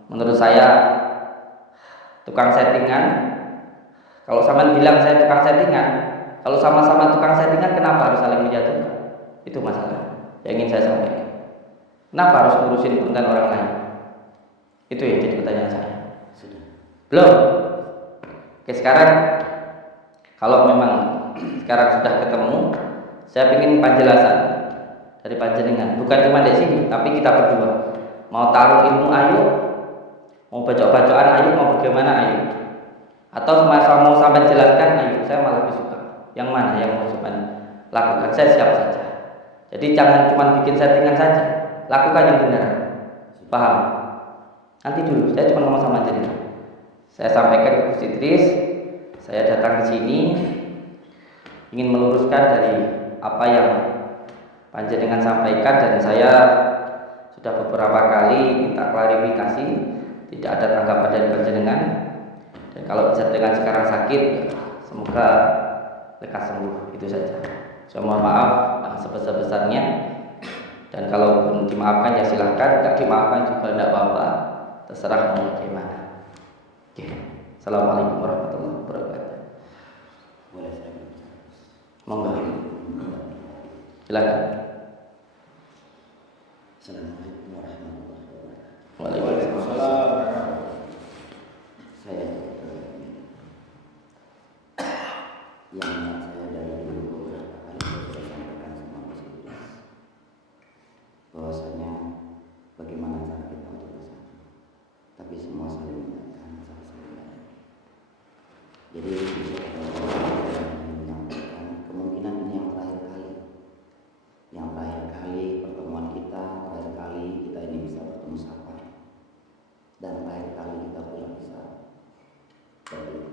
menurut saya tukang settingan. Kalau sama bilang saya tukang settingan, kalau sama-sama tukang settingan, kenapa harus saling menjatuhkan? Itu masalah yang ingin saya sampaikan. Kenapa harus ngurusin konten orang lain? Itu ya jadi pertanyaan saya. Sudah. Belum. Oke, sekarang kalau memang sekarang sudah ketemu, saya ingin penjelasan dari panjenengan. Bukan cuma di sini, tapi kita berdua. Mau taruh ilmu ayo, mau bacok-bacokan ayo, mau bagaimana ayo. Atau mau sampai jelaskan ayo, saya malah lebih suka. Yang mana yang mau sampai lakukan, saya siap saja. Jadi jangan cuma bikin settingan saja, lakukan yang benar. Paham? Nanti dulu, saya cuma ngomong sama jenengan. Saya sampaikan ke Gus Idris, saya datang ke sini ingin meluruskan dari apa yang panjenengan sampaikan, dan saya sudah beberapa kali minta klarifikasi, tidak ada tanggapan dari panjenengan. Dan kalau jenengan sekarang sakit, semoga lekas sembuh, itu saja. Saya mohon maaf sebesar-besarnya, dan kalau dimaafkan ya silahkan, tidak dimaafkan juga tidak apa-apa, terserah mau bagaimana. Oke. Assalamualaikum warahmatullahi wabarakatuh. Boleh saya bicara? Monggo. Silakan. Assalamualaikum warahmatullahi wabarakatuh. Waalaikumsalam. Saya yang saya dari dulu beberapa kali sudah sampaikan sama Mas Idris bahwasanya bagaimana cara kita untuk bersatu, tapi semua saling mengingatkan, saling. Jadi menyampaikan kemungkinan ini yang terakhir kali pertemuan kita, terakhir kali kita ini bisa bertemu sapa, dan terakhir kali kita pula bisa bertemu.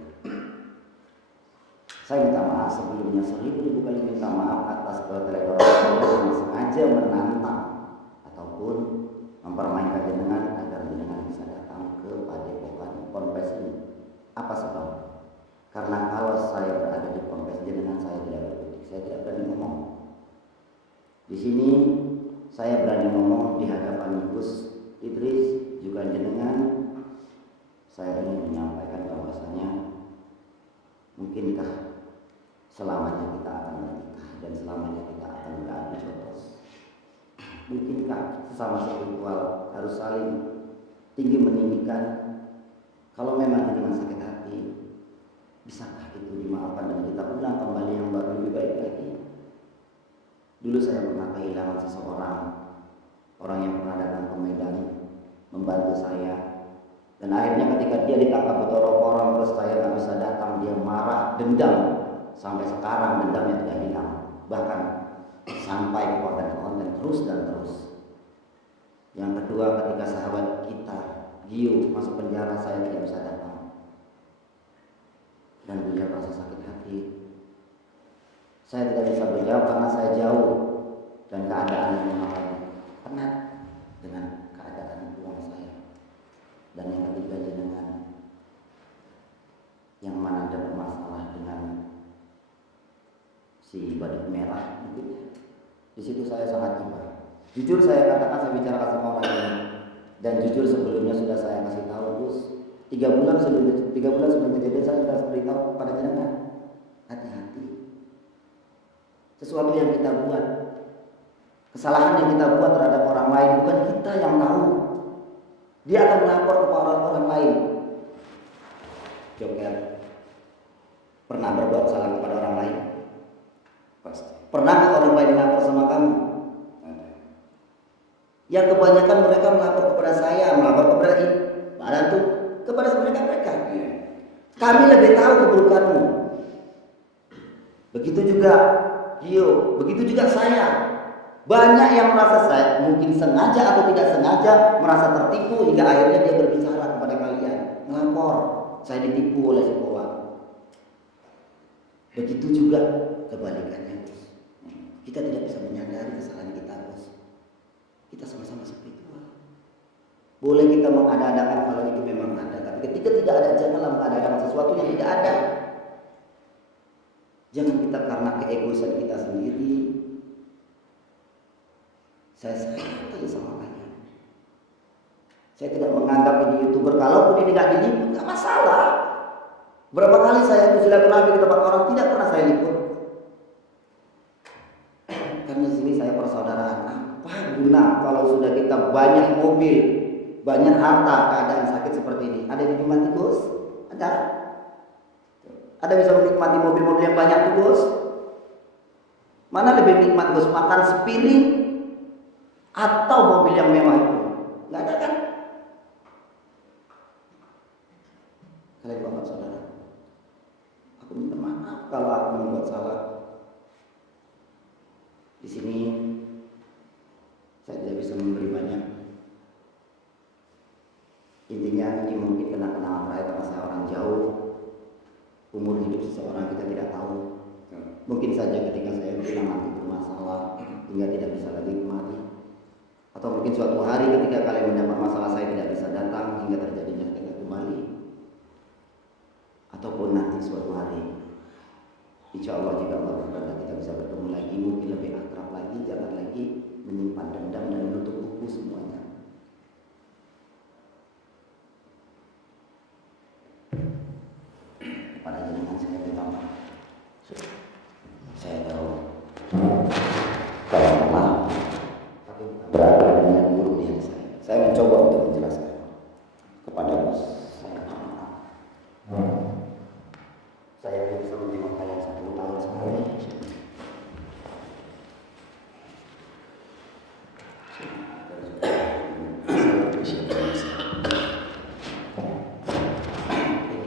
Saya minta maaf sebelumnya, 1000 kali minta maaf atas keteledoran saya yang sengaja menantang ataupun mempermainkan jenengan agar jenengan bisa datang ke Padepokan Ponpes ini. Apa sebab? Karena kalau saya berada di Ponpes jenengan, saya tidak berkutik, saya tidak berani ngomong. Di sini saya berani ngomong di hadapan Gus Idris juga jenengan. Saya ingin menyampaikan bahwasanya mungkinkah selamanya kita akan menikah dan selamanya kita akan beradu jotos? Mungkinkah sesama spiritual harus saling tinggi meninggikan? Kalau memang jenengan sakit hati, bisakah itu dimaafkan dan kita ulang kembali yang baru lebih baik lagi? Dulu saya pernah kehilangan seseorang, orang yang pernah datang ke Medan membantu saya, dan akhirnya ketika dia ditangkap orang terus saya nggak bisa datang, dia marah, dendam, sampai sekarang dendamnya tidak hilang, bahkan sampai konten terus dan terus. Yang kedua, ketika sahabat kita Gio masuk penjara, saya tidak bisa datang dan beliau merasa sakit hati. Saya tidak bisa berjawab karena saya jauh dan keadaan yang penat dengan keadaan uang saya. Dan yang ketiga, jenengan yang mana ada bermasalah dengan si badut merah mungkin. Di situ saya sangat iba. Jujur saya katakan, saya bicarakan sama orang ini, dan jujur sebelumnya sudah saya kasih tahu Gus, 3 bulan sebelum kejadian saya sudah beritahu kepada jenengan, hati-hati. Sesuatu yang kita buat, kesalahan yang kita buat terhadap orang lain, bukan kita yang tahu. Dia akan melapor kepada orang lain. Joker pernah berbuat salah kepada orang lain? Pasti. Pernah orang lain melapor sama kamu? Yang kebanyakan mereka melapor kepada saya, melapor kepada mana tuh? Kepada mereka. Kami lebih tahu keburukanmu. Begitu juga Gio, begitu juga saya. Banyak yang merasa saya mungkin sengaja atau tidak sengaja merasa tertipu hingga akhirnya dia berbicara kepada kalian, melapor, saya ditipu oleh sekolah. Begitu juga kebalikannya, Gus. Kita tidak bisa menyadari kesalahan kita, Gus. Kita sama-sama spiritual. Boleh kita mengada-adakan kalau itu memang ada, tapi ketika tidak ada, janganlah mengada-adakan sesuatu yang tidak ada. Jangan kita karena keegoisan kita sendiri. Saya sayang aja sama kalian. Saya tidak menganggap ini YouTuber, kalaupun ini nggak diliput nggak masalah. Berapa kali saya itu silaturahmi di tempat orang, tidak pernah saya liput. Karena di sini saya persaudaraan. Apa guna kalau sudah kita banyak mobil, banyak harta, keadaan sakit seperti ini? Ada yang dinikmati, Gus? Ada? Ada bisa menikmati mobil-mobil yang banyak tuh, Gus? Mana lebih nikmat, Gus? Makan sepiring atau mobil yang mewah itu? Nggak ada kan? Kalian bapak saudara, aku minta maaf kalau aku membuat salah. Di sini saya tidak bisa memberi banyak. Intinya ini mungkin kenang-kenangan terakhir karena saya orang jauh. Umur hidup seseorang kita tidak tahu. Mungkin saja ketika saya bilang nanti bermasalah hingga tidak bisa lagi kemari, atau mungkin suatu hari ketika kalian mendapat masalah saya tidak bisa datang hingga terjadinya kita kembali, ataupun nanti suatu hari insya Allah jika Allah berkenan kita bisa bertemu lagi, mungkin lebih akrab lagi, jangan lagi menyimpan dendam dan menutup buku semuanya. Pada jenengan saya minta maaf. Saya tahu kalau maaf, tapi berada dengan buruk di hati saya. Saya mencoba untuk menjelaskan kepada bos. Saya bisa menjenguk kalian 10 tahun sekali.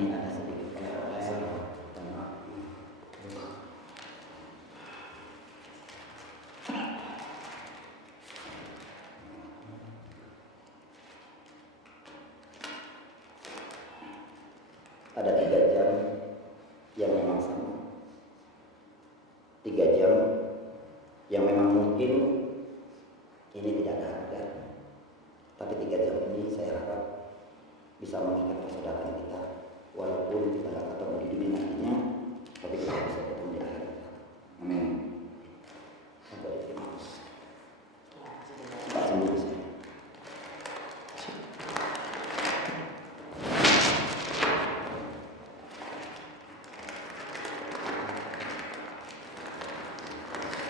Ini ada sedikit oleh-oleh. sama 3 jam yang memang mungkin ini tidak ada harga, tapi 3 jam ini saya harap bisa mengingat persaudaraan kita, walaupun kita tidak ketemu di dunia nantinya, tapi kita bisa ketemu di akhirat. Amin. Sampai terima kasih. Pak sendiri saya.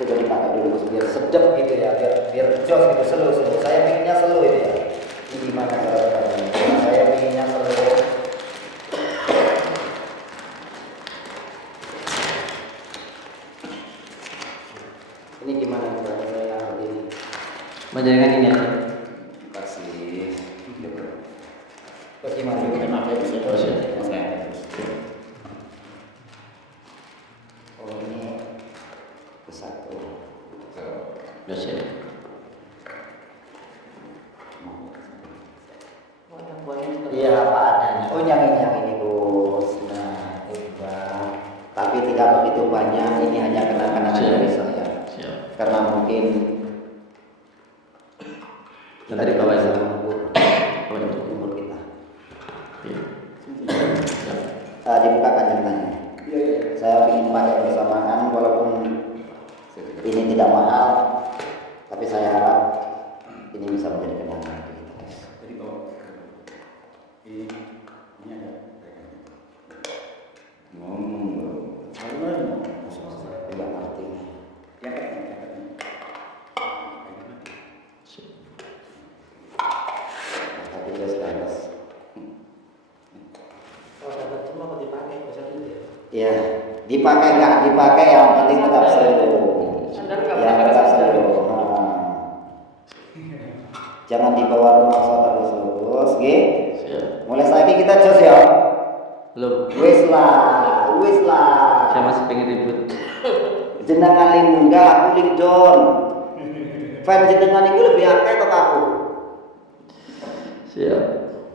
Sudah dipakai dulu biar sedap gitu ya, biar jos gitu, slow. Saya pengennya slow itu ya. Ini gimana kalau saya pengennya slow. Ini gimana kalau saya ini? Menjalankan ini aja. Kasih. Terus gimana? Kenapa bisa terus? Oh ini satu. Terus ya. Iya apa adanya. Oh yang ini Gus. Nah, tapi tidak begitu banyak. Ini hanya kenang-kenangan dari saya. Siap. Karena mungkin Nanti dibawa ya. untuk umur kita. Iya. Dibukakan ceritanya. Saya ingin pakai bersamaan walaupun ini tidak mahal, tapi saya harap ini bisa menjadi kenangan bagi kita, guys. Jadi kalau ini ada Tidak ngerti. ya Tapi just lantas. Kalau dapat cuma mau dipakai bisa dulu ya. Ya, dipakai nggak dipakai yang penting tetap seru. Sandal nggak Ya pakai tetap sandal. seru. Jangan dibawa rumah terus, oke? Siap. Mulai saiki kita jos ya. Belum. Wis lah. Saya masih pengen ribut. Jenengan ling munggah, aku ling down. Fan jenengan itu lebih akeh kok aku. Siap.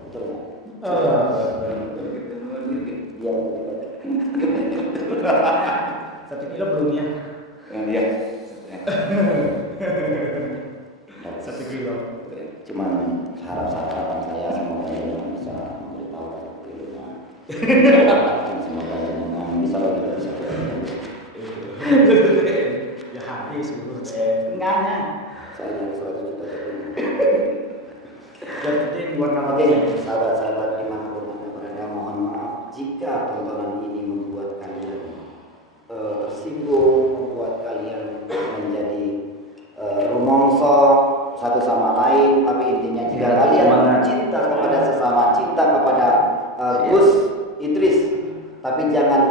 Betul nggak? Iya. 1 kilo belum ya? Iya. 1 kilo. Cuman harapan saya semoga jenengan bisa memberitahu ilmunya. Dan semoga jenengan bisa lebih bisa. Ya habis enggaknya. Saya yang 100 juta Jadi warna Oke, sahabat-sahabat dimanapun anda berada, mohon maaf jika tontonan ini membuat kalian tersinggung, membuat kalian menjadi rumongso satu sama lain. Tapi intinya jika Ya, kalian semangat. cinta kepada sesama, cinta kepada Gus Idris, tapi jangan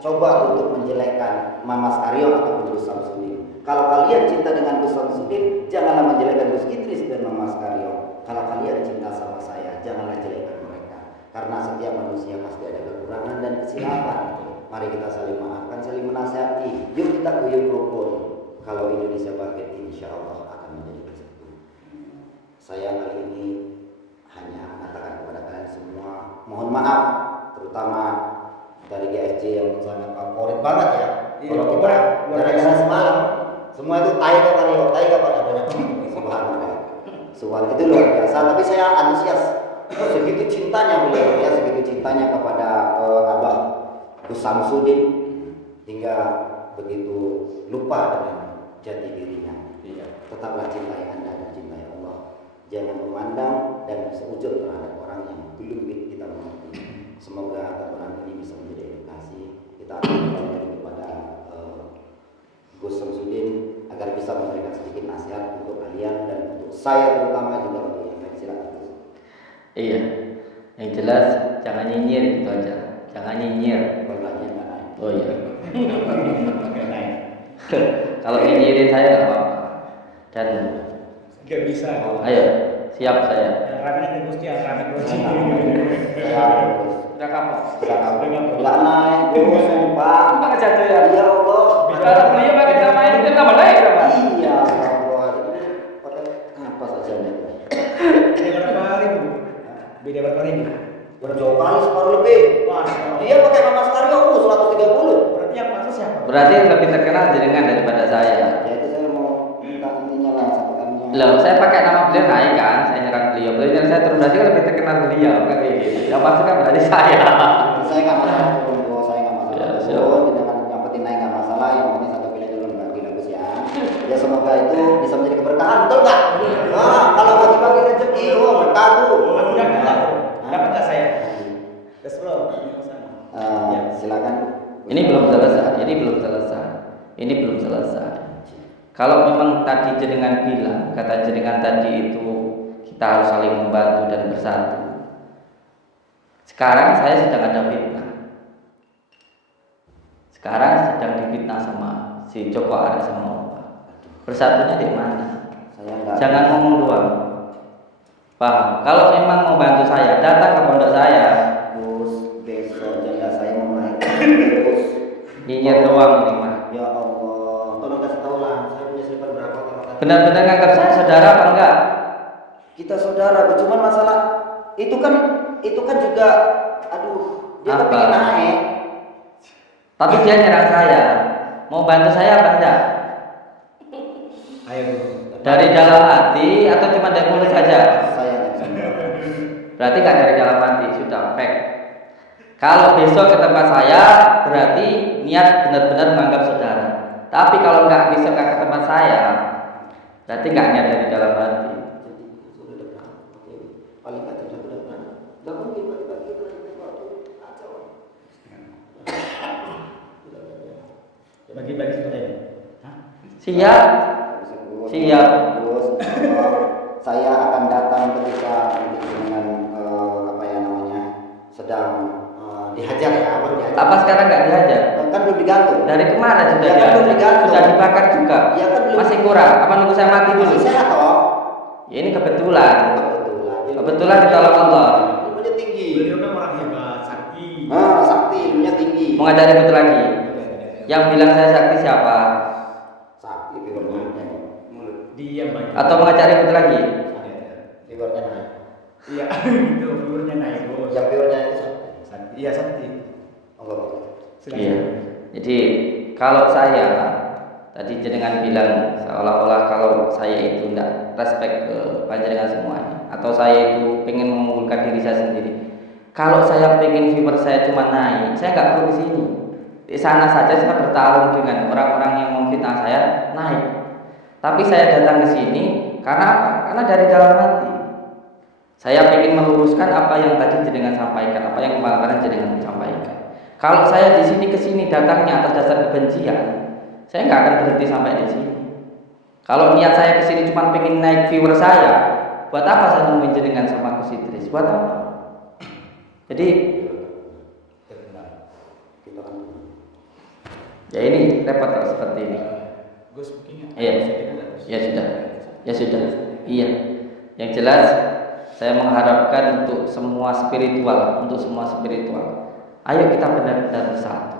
coba untuk menjelekkan Mamas Aryo ataupun Gus Samsudin. Kalau kalian cinta dengan Gus Samsudin, janganlah menjelekkan Gus Idris dan Mamas Aryo. Kalau kalian cinta sama saya, janganlah jelekkan mereka. Karena setiap manusia pasti ada kekurangan dan kesilapan. Mari kita saling maafkan, saling menasihati. Yuk kita guyub rukun. Kalau Indonesia bangkit, insya Allah akan menjadi bersatu. Saya kali ini hanya mengatakan kepada kalian semua, mohon maaf, terutama dari GSJ yang sangat favorit banget ya. Iya, Kalau kita luar gara-gara biasa. semalam, semua itu tai kapan banyak subhanallah. Subhanallah itu luar biasa. Tapi saya antusias. Segitu cintanya beliau ya, segitu cintanya kepada Abah Gus Samsudin hingga begitu lupa dengan jati dirinya. Tetaplah cintai Anda dan cintai Allah. Jangan memandang dan seujud terhadap orang yang belum kita mengerti. Semoga tontonan ini bisa menjadi edukasi. Kita akan kembali kepada Gus Samsudin agar bisa memberikan sedikit nasihat untuk kalian dan untuk saya terutama juga untuk yang lain. Silakan. Iya. Yang jelas jangan nyinyir gitu aja. Jangan nyinyir. Berbelanja enggak naik. Oh iya. Kalau nyinyirin saya nggak apa-apa. Dan Gak bisa. ayo, siap saya. Rame itu Gusti, rame terus. Saya terus. Udah kapok. Sudah kamu nggak naik gue sumpah. Apa kejatuh ya? Ya Allah. Kalau beliau pakai nama itu dia tambah naik berapa? Iya Allah. Pakai apa saja nih? Beda berapa ribu? Beda berapa ribu? Berjauh kali separuh lebih. Masya Allah. Dia pakai Mamas Aryo 130. berarti lebih terkenal jenengan daripada saya. Ya itu saya mau minta intinya lah sampaikannya. Loh, saya pakai nama beliau naik kan, saya nyerang beliau. Beliau nyerang saya turun, berarti lebih terkenal beliau kan kayak gitu. Yang pasti kan berarti saya. Saya nggak masalah turun, bro. Saya nggak masalah Ya, siap. turun. Jangan yang penting naik nggak masalah. Yang penting satu pilihan dulu nggak bagus ya. Ya semoga itu bisa menjadi keberkahan, betul nggak? Nah, kalau bagi-bagi rezeki, berkah tuh. Dapat nggak saya? Tes bro. Silakan. Ini belum selesai, ini belum selesai. Ini belum selesai. Kalau memang tadi jenengan bilang, kata jenengan tadi itu kita harus saling membantu dan bersatu. Sekarang saya sedang ada fitnah. Sekarang sedang difitnah sama si Joko Arek sama Opa. Bersatunya di mana? Saya nggak. Jangan ngomong doang. Paham? Kalau memang mau bantu saya, datang ke pondok saya. Gus, besok janda saya mau melahirkan. Gus. Nyinyir doang ini mah. Ya Allah, tolong kasih tahu lah. Saya punya slipper berapa? Benar-benar nganggap saya saudara apa enggak? Kita saudara, cuman masalah itu kan juga, aduh, dia Apa? kepingin naik. Tapi dia nyerang saya. Mau bantu saya apa enggak? Ayo. Dari dalam hati atau cuma dari mulut saja? Saya nggak bisa menjawab. Berarti nggak dari dalam hati, sudah fact. Kalau besok ke tempat saya, berarti niat benar-benar menganggap saudara. Tapi kalau nggak besok ke tempat saya, berarti nggak niat dari dalam hati. Paling kacau satu udah pernah. Nggak mungkin pagi-pagi itu lagi waktu kacau. Bagi-bagi seperti ini. Siap. Siap. Gus, saya akan datang ketika dengan apa ya namanya sedang dihajar ya, apa dihajar? Apa sekarang nggak dihajar? Kan belum digantung. Dari kemarin sudah Ya kan belum dihajar, digantung. sudah dibakar juga. Ya kan belum. Masih kurang. Apa nunggu saya mati dulu? Masih sehat toh? Ya, ini kebetulan. Kebetulan. Kebetulan ditolong Allah. Ilmunya tinggi. Beliau kan orang hebat, sakti. Sakti, ilmunya tinggi. Mau ngajari betul lagi. Yang bilang saya sakti siapa? Sakti viewernya. Dia banyak. Atau mau ngajari betul lagi? Viewernya naik. Iya, itu viewernya naik bos. Yang viewernya itu sakti. Iya sakti. Oh, enggak. Silakan. Iya. Jadi kalau saya tadi jenengan bilang seolah-olah kalau saya itu tidak respect ke panjenengan semuanya, atau saya itu pengen mengunggulkan diri saya sendiri. Kalau saya pengen viewer saya cuma naik, saya nggak perlu di sini. Di sana saja saya bertarung dengan orang-orang yang memfitnah saya naik. Tapi saya datang ke sini karena apa? Karena dari dalam hati. Saya ingin meluruskan apa yang tadi jenengan sampaikan, apa yang kemarin jenengan sampaikan. Kalau saya di sini ke sini datangnya atas dasar kebencian, saya nggak akan berhenti sampai di sini. Kalau niat saya ke sini cuma pengen naik viewer saya, buat apa saya nemuin jenengan sama Gus Idris? Buat apa? Jadi ya ini repot kalau seperti ini. Gus booking Iya. Ya sudah. Ya sudah. Iya. Yang jelas saya mengharapkan untuk semua spiritual, ayo kita benar-benar bersatu.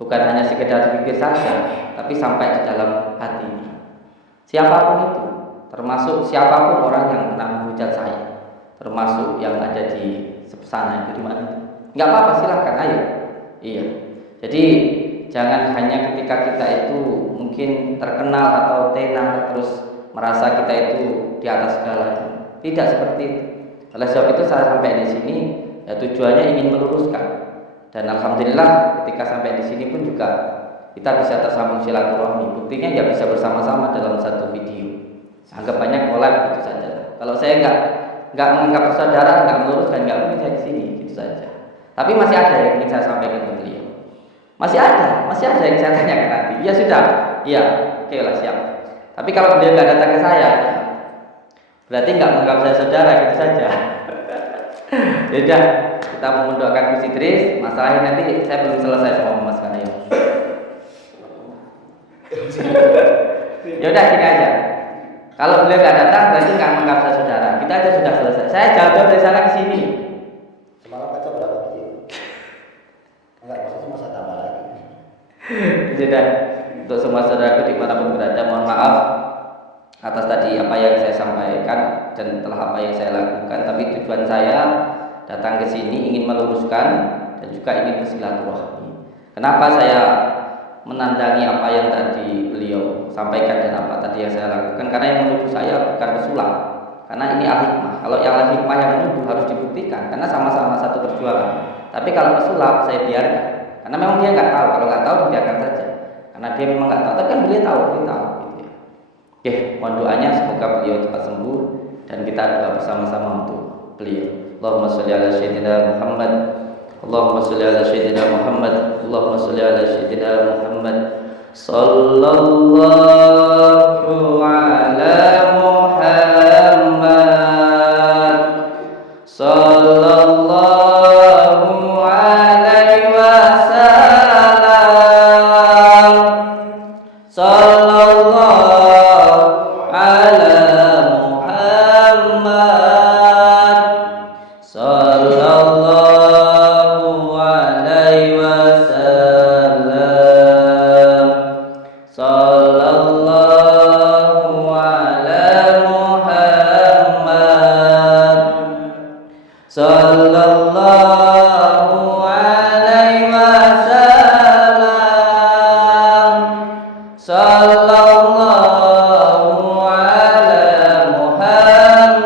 Bukan hanya sekedar pikir saja, tapi sampai di dalam hati. Siapapun itu, termasuk siapapun orang yang pernah menghujat saya, termasuk yang ada di sana itu di mana. Enggak apa-apa, silakan, ayo. Iya. Jadi jangan hanya ketika kita itu mungkin terkenal atau tenar terus merasa kita itu di atas segalanya. Tidak seperti itu. Oleh sebab itu saya sampai di sini ya tujuannya ingin meluruskan. Dan alhamdulillah ketika sampai di sini pun juga kita bisa tersambung silaturahmi. Buktinya ya bisa bersama-sama dalam satu video. Anggapannya collab gitu saja. Kalau saya enggak menganggap persaudaraan, enggak meluruskan, enggak mungkin saya di sini gitu saja. Tapi masih ada yang ingin saya sampaikan ke beliau. Masih ada yang saya tanyakan nanti. Ya sudah, iya, oke lah siap. Tapi kalau beliau nggak datang ke saya, berarti nggak menganggap saya saudara gitu saja. Ya kita mau mendoakan Gus Idris. Masalahnya nanti saya belum selesai sama Mas Kanayo. Ya udah gini aja. Kalau beliau nggak datang, berarti nggak menganggap saya saudara. Kita aja sudah selesai. Saya jauh-jauh dari sana ke sini. Semalam kaca berapa biji? Enggak, maksudnya masa tambah lagi. Sudah. Untuk semua saudaraku dimanapun berada, mohon maaf atas tadi apa yang saya sampaikan dan telah apa yang saya lakukan. Tapi tujuan saya datang ke sini ingin meluruskan dan juga ingin bersilaturahmi. Kenapa saya menandangi apa yang tadi beliau sampaikan dan apa tadi yang saya lakukan, karena yang menuduh saya bukan pesulap, karena ini al-hikmah. Kalau yang al-hikmah yang menuduh harus dibuktikan, karena sama-sama satu perjuangan. Tapi kalau pesulap saya biarkan, karena memang dia nggak tahu. Kalau nggak tahu biarkan saja, karena dia memang nggak tahu. Tapi kan beliau tahu, gitu ya. Oke, mohon doanya semoga beliau cepat sembuh dan kita doa bersama-sama untuk beliau. Allahumma sholli ala sayyidina Muhammad. Allahumma sholli ala sayyidina Muhammad. Allahumma sholli ala sayyidina Muhammad. Sallallahu ala Muhammad. Sallallahu alaihi wasallam. Sallallahu ala Muhammad. Sallallahu alaihi wasallam. Sallallahu ala Muhammad. Sallallahu alaihi wasallam. Sallallahu ala Muhammad.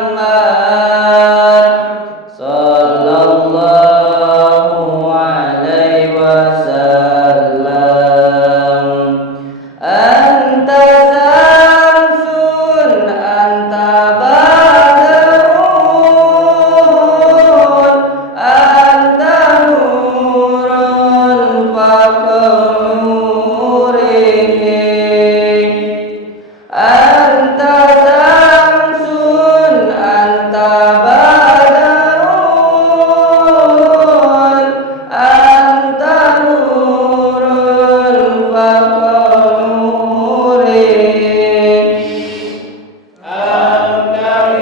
Sallallahu alaihi wasallam. Anta samsun, anta badrun, anta nurun fawqa nurihi. Anta samsun, anta badrun, anta nurun fawqa nurihi. Anta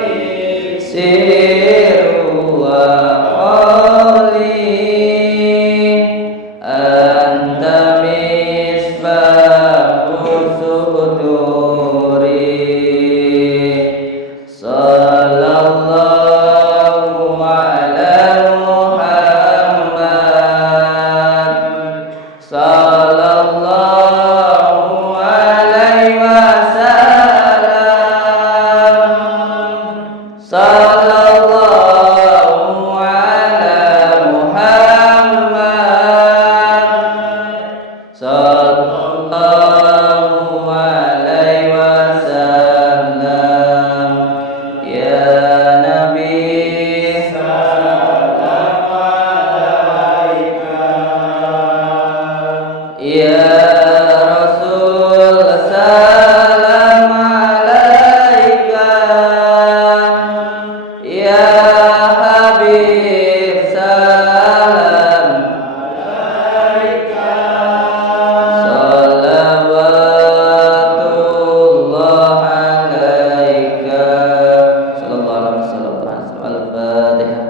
siru wa qali, anta misbahu suduri. Sallallahu ala Muhammad. Sallallahu alaihi wasallam. Sallallahu ala Muhammad. Sallallahu alaihi wasallam. Ya Nabi salam alaika. Ya Rasul salam alaika. Ya Habib salam alaika. Salawatullah alaika. Sallallahu alaihi wasallam. Al-Fatihah.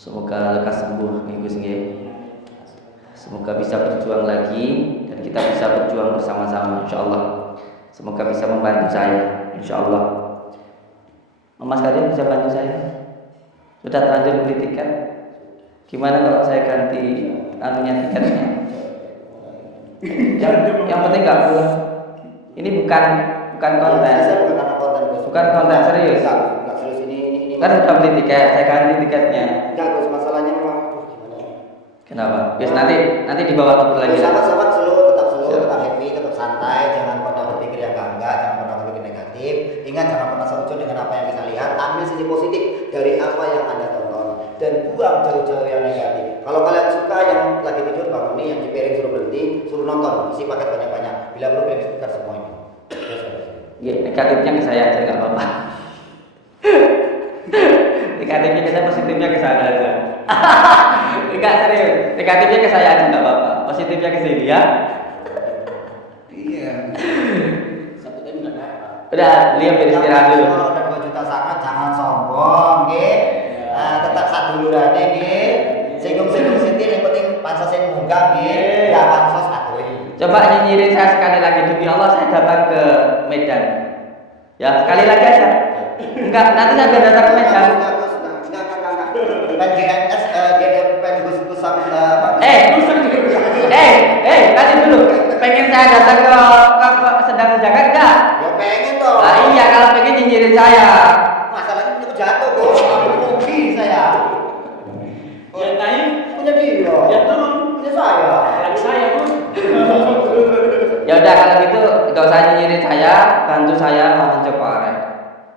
Semoga lekas sembuh minggu ini. Semoga bisa berjuang lagi dan kita bisa berjuang bersama-sama, insyaallah. Semoga bisa membantu saya, insyaallah. Mama sekalian bisa bantu saya. Sudah terlanjur beli tiket. Gimana kalau saya ganti anunya tiketnya? Yang penting nggak pulang. Ini bukan konten. Saya bukan karena konten, Gus. Bukan konten serius. Enggak serius ini. Kan udah beli tiket, saya ganti tiketnya. Enggak, Gus, masalahnya memang gimana ya? Kenapa? Biar nanti dibawa kabur lagi. Sahabat-sahabat selalu tetap happy, tetap santai, jangan pernah berpikir yang enggak, jangan pernah berpikir negatif. Ingat, jangan pernah seujung dengan apa yang kita lihat. Ambil sisi positif dari apa yang Anda tonton dan buang jauh-jauh yang negatif. Kalau kalian suka yang lagi tidur bangun nih, yang di piring suruh berhenti, suruh nonton, isi paket banyak-banyak. Bila perlu kalian seputar semua ini. Iya, negatifnya ke saya aja nggak apa-apa. Negatifnya ke saya, positifnya ke sana aja. Enggak serius. Negatifnya ke saya aja nggak apa-apa. Positifnya ke sini ya. Iya. Udah, beliau beristirahat dulu. Kalau udah 2 juta sangat jangan sombong, nggih. Tetap sak dulurane nggih. Singgung-singgung sitir yang penting pansosin munggah nggih. Ya pansos atuhi. Coba nyinyirin saya sekali lagi, demi Allah saya datang ke Medan. Ya, sekali lagi aja. Enggak, nanti saya datang ke Medan. Enggak. PGNS pengen saya datang ke sedang-sedangkan enggak? Ya pengen dong. Nah, iya kalau pengen nyinyirin saya. Masalahnya punya jatuh kok. Rugi saya. Ya naik, Punya dia. ya turun. Punya saya. Lagi saya pun. Ya udah kalau gitu enggak usah nyinyirin saya, bantu saya melawan Joko Arek.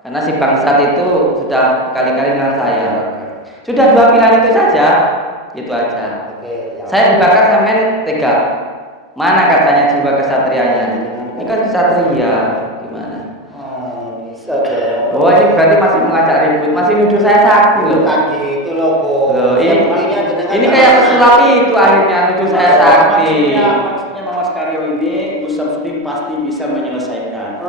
Karena si bangsat itu sudah kali-kali dengan saya. Sudah 2 pilihan itu saja. Itu aja. Oke. Ya. Saya dibakar sampai tega. Mana katanya jiwa kesatrianya? Ini kan kesatria. Gimana? Bisa dong. Oh ini berarti masih mengajak ribut, masih nuduh saya sakti loh. Bukan gitu loh kok. Loh, Sepertinya ini kayak pesulap itu akhirnya nuduh saya sakti. Maksudnya Mas Karyo ini Gus Samsudin pasti bisa menyelesaikan.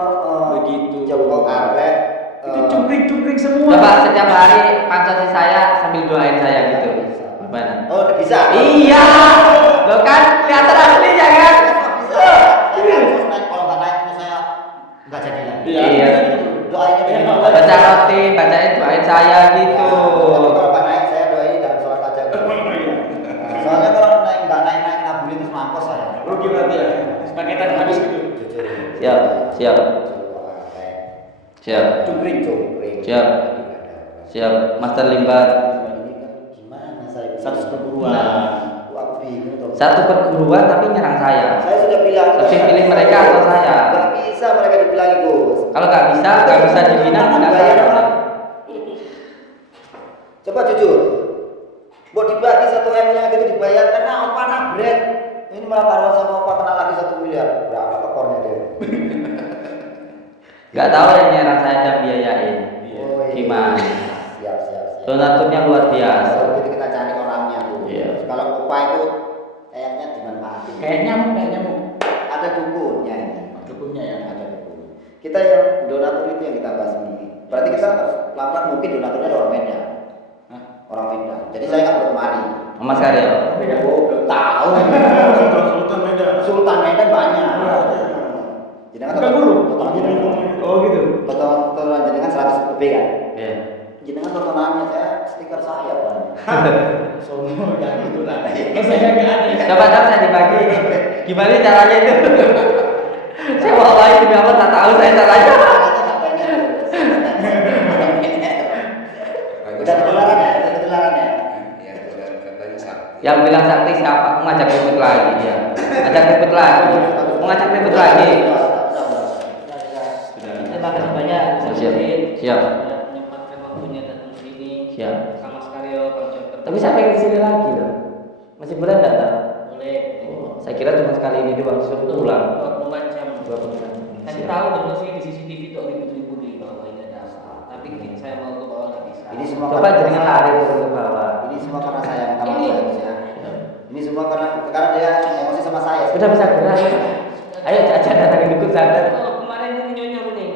Begitu. Joko Arek. Itu cungkring-cungkring semua. Coba setiap hari pancasi saya sambil doain saya gitu. Gimana? Oh, bisa. Iya. Lo kan kelihatan aslinya kan? Bisa. Kalau nggak naik saya nggak jadi lagi. Iya. Doainnya begini. Baca roti, bacain doain saya gitu. Kalau nggak naik saya doain dalam sholat aja. Soalnya kalau nggak naik nabung itu mampus saya. Rugi berarti ya. Paketan habis gitu. Jujur. Siap, siap, siap, Cungkring. siap, siap. Master Limbat. Gimana saya? Satu perguruan. Nah. Aku bingung tuh. Satu perguruan tapi nyerang saya. Saya sudah bilang. Lebih pilih mereka atau saya? Gak bisa mereka dibilangin Gus. Kalau nggak bisa dibina Bayar saya. apa? Coba jujur. Mau dibagi 1 M-nya gitu dibayar karena apa nabret. Ini malah taruhan sama apa kena lagi 1 miliar. Berapa tekornya dia? Nggak tahu yang nyerang saya dan biayain. Oh, iya. Gimana? Siap. Donaturnya luar biasa. Kalau gitu kita cari orangnya tuh. Iya. Kalau upah itu kayaknya dimanfaatin. Kayak nyamuk. Ada dukunnya ini. Dukunnya ya. Ada dukun. Kita yang donatur itu yang kita bahas ini. Berarti kita pelan-pelan mungkin donaturnya ada orang Medan. Hah? Orang Medan. Jadi saya nggak perlu kemari. Mas Karyo. Oh, belum tahu. Sultan Medan. Sultan Medan banyak. Jadi kan Bukan guru. Oh gitu. Tontonan jenengan 100 lebih kan? Iya. Jenengan tontonannya saya stiker saya banyak. Sono ya itulah. Saya nggak ada. Coba dong saya dibagi. Gimana caranya itu? Saya wallahi demi Allah tak tahu saya caranya. Udah ketularan ya? Udah ketularan ya? Yang bilang sakti siapa? Mau ngajak ribut lagi dia. Ngajak ribut lagi. Mau ngajak ribut lagi. Terima kasih banyak. Siap. Siap. Sudah menyempatkan waktunya datang ke sini. Siap. Kang Mas Karyo, Kang Joko. Tapi saya pengen kesini lagi loh. Masih boleh nggak tak? Boleh. Saya kira cuma sekali ini doang, suruh pulang. 24 jam. Saya Siap. tahu betul sih di CCTV itu ribut-ribut di bawah ini ada apa. Tapi saya mau ke bawah nggak bisa. Ini semua Coba jangan lari turun ke bawah. Ini semua karena saya minta maaf Ini. ya, Gus, ya. Ini semua karena dia emosi sama saya. Sudah bisa gerak. Ayo Caca datangin dukun sana. Oh, kemarin ini nyonyol nih.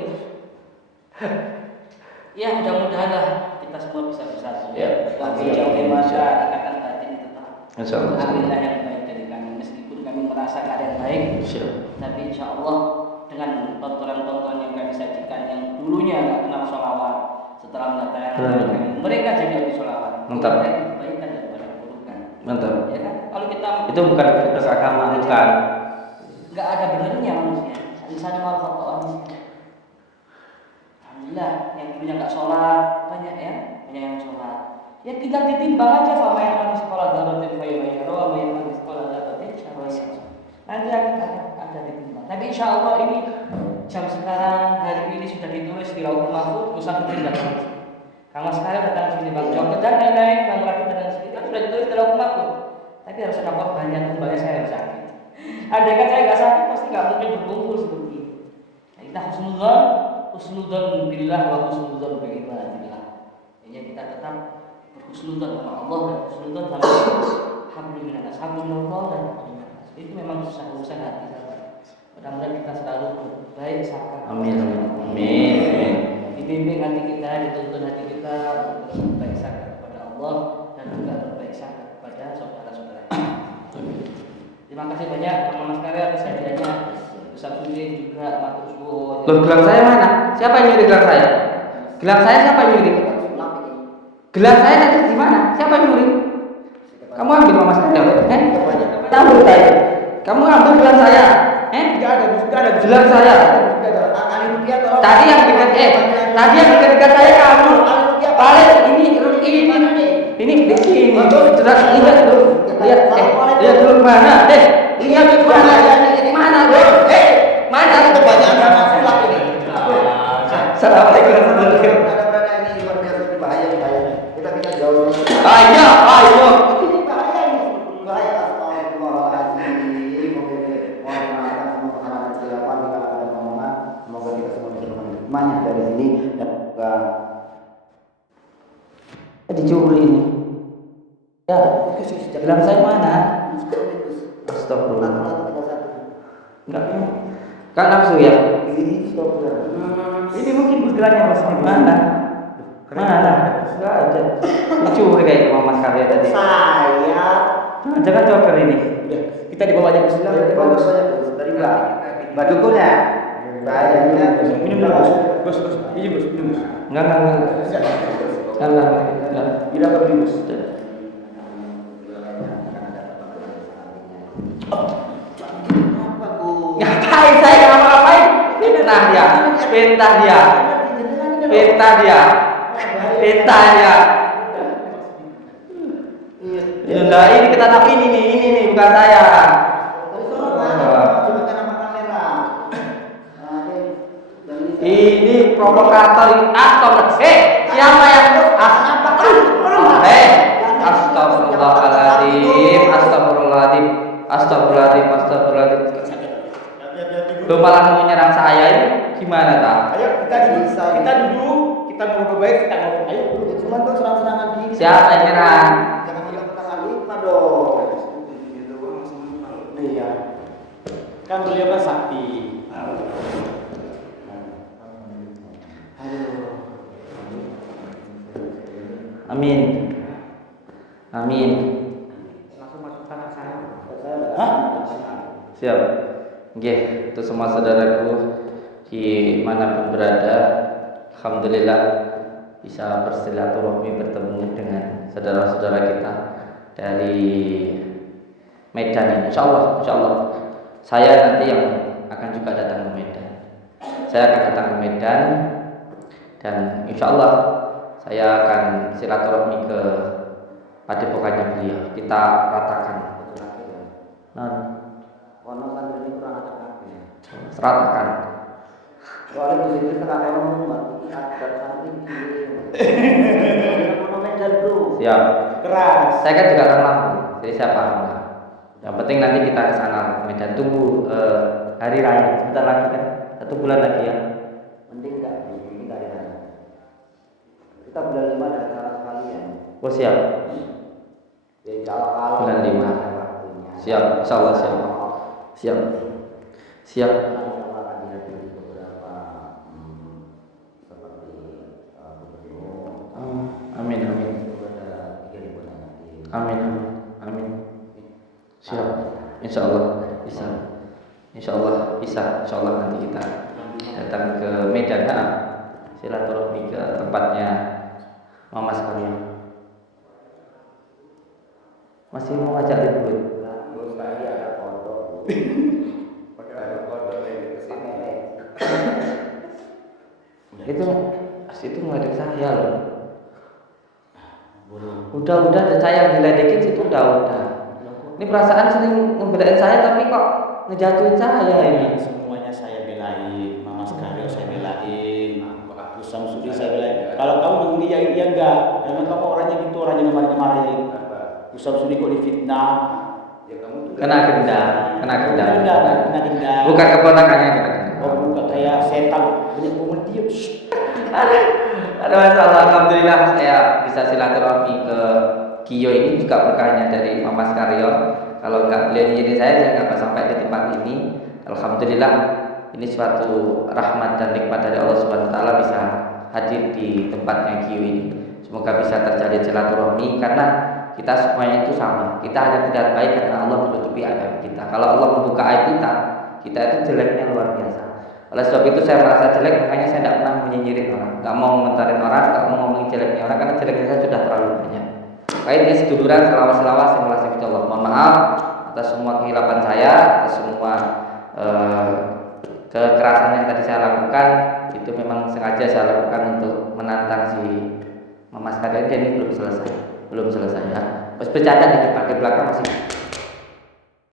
Ya mudah-mudahan lah kita semua bisa bersatu. Ya. Tapi jauh di masa ikatan batin tetap. Insya Allah. Ambillah yang baik dari kami meskipun kami merasa keadaan baik. Siap. Tapi insya Allah dengan tontonan-tontonan yang kami sajikan yang dulunya nggak kenal sholawat, setelah mengatakan mereka jadi lebih sholawat. Mantap. Mereka kebaikan daripada keburukan. Mantap. Ya kan? Kalau kita Itu bukan aktivitas agama, bukan. nggak ada benernya manusia. Misalnya malah foto manusia. Alhamdulillah yang dulunya nggak sholat banyak ya, banyak yang sholat. Ya tinggal ditimbang aja sama yang mana sekolah darotin fayumayya, sama yang mana sekolah darotin syarwaya. Nanti ada ditimbang. Tapi insya Allah ini jam sekarang hari ini sudah ditulis di Lauhul Mahfuz, usah pindah lagi. Kang Mas Karyo datang sini, Bang Joko dan lain-lain, Bang Rafi datang sini, kan sudah ditulis di Lauhul Mahfuz. Tapi harus ada korbannya, tumbangnya saya harus sakit. Andai kan saya nggak sakit, pasti nggak mungkin berkumpul seperti ini. Nah, kita husnudzon billah wa husnudzon bi ibadillah. Jadi kita tetap berhusnudzon sama Allah dan husnudzon sama hablum minan nas, hablum minallah dan hablum minan nas. Itu memang susah urusan hati saja. Mudah-mudahan kita selalu baik sangka. Amin. Amin. Dibimbing hati kita, dituntun hati kita untuk berbaik sangka kepada Allah dan juga berbaik sangka kepada saudara-saudara. Terima kasih banyak Kang Mas Karyo atas hadiahnya. Ustaz Sudin juga matur suwun. Loh, gelang saya mana? Siapa yang nyuri gelang saya? Gelang saya siapa yang nyuri? Gelang saya nanti di mana? Siapa yang nyuri? Kamu ambil Mas Karyo? Tahu saya. Kamu ambil gelang saya. Enggak ada, enggak ada. Bilang saya. Enggak ada. Ali Rupiah tolong. Tadi yang dekat saya kamu. Paling ini di sini. Jelas lihat tuh. Lihat dulu mana? Lihat mana? Mana? Mana? Kebanyakan sama sulap ini. Assalamualaikum warahmatullahi wabarakatuh. Ada ini luar biasa bahaya. Kita jauh. Ayo. Ini bahaya ini. Bahaya. Astagfirullahaladzim. Mohon maaf semua anak kecelakaan jika ada omongan. Semoga kita semua bisa menikmati dari sini dan juga Dicuri ini. Ya, bilang saya mana? Astagfirullah. Enggak. Kan nafsu ya? Ini mungkin busgelannya Mas. Mana? Enggak ada. Dicuri kayak Mas Karya tadi. Saya Jangan joker ini. Udah, kita dibawa aja Gus. bagus saja Gus. Dari belakang. Batuku ya. Bahaya ini. Minum dulu Gus. Gus. Iya Gus, minum Gus. Enggak. Tidak ke Gus. Ngapain saya nggak ngapain? Fitnah dia. Enggak, ini kita tapi ini bukan saya. Ini provokator siapa yang Astagfirullahaladzim. Lu malah mau nyerang saya ini gimana tak? Ayo kita duduk, kita ngobrol baik, kita ngobrol. Ayo duduk. Cuma tuh serang-serangan gini. Siapa yang nyerang? Jangan dilakukan lagi, Pak dong. Iya. Kan beliau kan sakti. Amin. Langsung masuk sana saya. Siap. Nggih, untuk semua saudaraku dimanapun berada, alhamdulillah bisa bersilaturahmi bertemu dengan saudara-saudara kita dari Medan. Insya Allah saya nanti yang akan juga datang ke Medan. Saya akan datang ke Medan dan insya Allah saya akan silaturahmi ke padepokannya beliau. Kita ratakan. Kono santri ini kurang ada kabeh. Ratakan. Soalnya di sini tengah kono ada santri ini. Kono Medan bro. Siap. Keras. Saya kan juga orang Lampung, jadi saya paham lah. Yang penting nanti kita ke sana Medan. Tunggu hari raya sebentar lagi kan, 1 bulan lagi ya. Mending enggak ini enggak ada. Kita bulan 5 ada acara sekalian. Oh siap. Ya kalau Bulan 5. Siap, insyaallah siap. akan dihadiri beberapa seperti Amin. Siap. Insyaallah bisa nanti kita datang ke Medan silaturahmi ke tempatnya Mama Karya. Masih mau ngajak ribut? Itu ngeledek saya loh. Udah saya yang diledekin situ udah. Ini perasaan sering ngebelain saya tapi kok ngejatuhin saya ini. Semuanya saya belain, Mama Skaryo saya belain, Gus Samsudi saya belain. Kalau kamu ngomong iya enggak, karena kamu orangnya gitu, orangnya kemarin-kemarin. Gus Samsudi kok difitnah. Ya kamu Kena gendam. Bukan keponakannya kena. Oh, bukan kayak setan, banyak ngomong dia. Ada masalah. Alhamdulillah saya bisa silaturahmi ke Kiyo ini juga berkahnya dari Mama Karyo. Kalau enggak beliau nyiri saya enggak akan sampai di tempat ini. Alhamdulillah ini suatu rahmat dan nikmat dari Allah Subhanahu wa taala bisa hadir di tempatnya Kiyo ini. Semoga bisa terjadi silaturahmi karena kita semuanya itu sama. Kita hanya tidak baik karena Allah menutupi aib kita. Kalau Allah membuka aib kita itu jeleknya luar biasa. Oleh sebab itu saya merasa jelek, makanya saya tidak pernah menyinyirin orang, nggak mau ngomentarin orang, nggak mau ngomongin jeleknya orang karena jeleknya saya sudah terlalu banyak. Baiknya seduluran, selawas-selawas, simulasi Allah. Mohon maaf atas semua kehilapan saya, atas semua kekerasan yang tadi saya lakukan itu memang sengaja saya lakukan untuk menantang si Mas Kadek. Ini belum selesai ya. Pas bercanda di depan, di belakang masih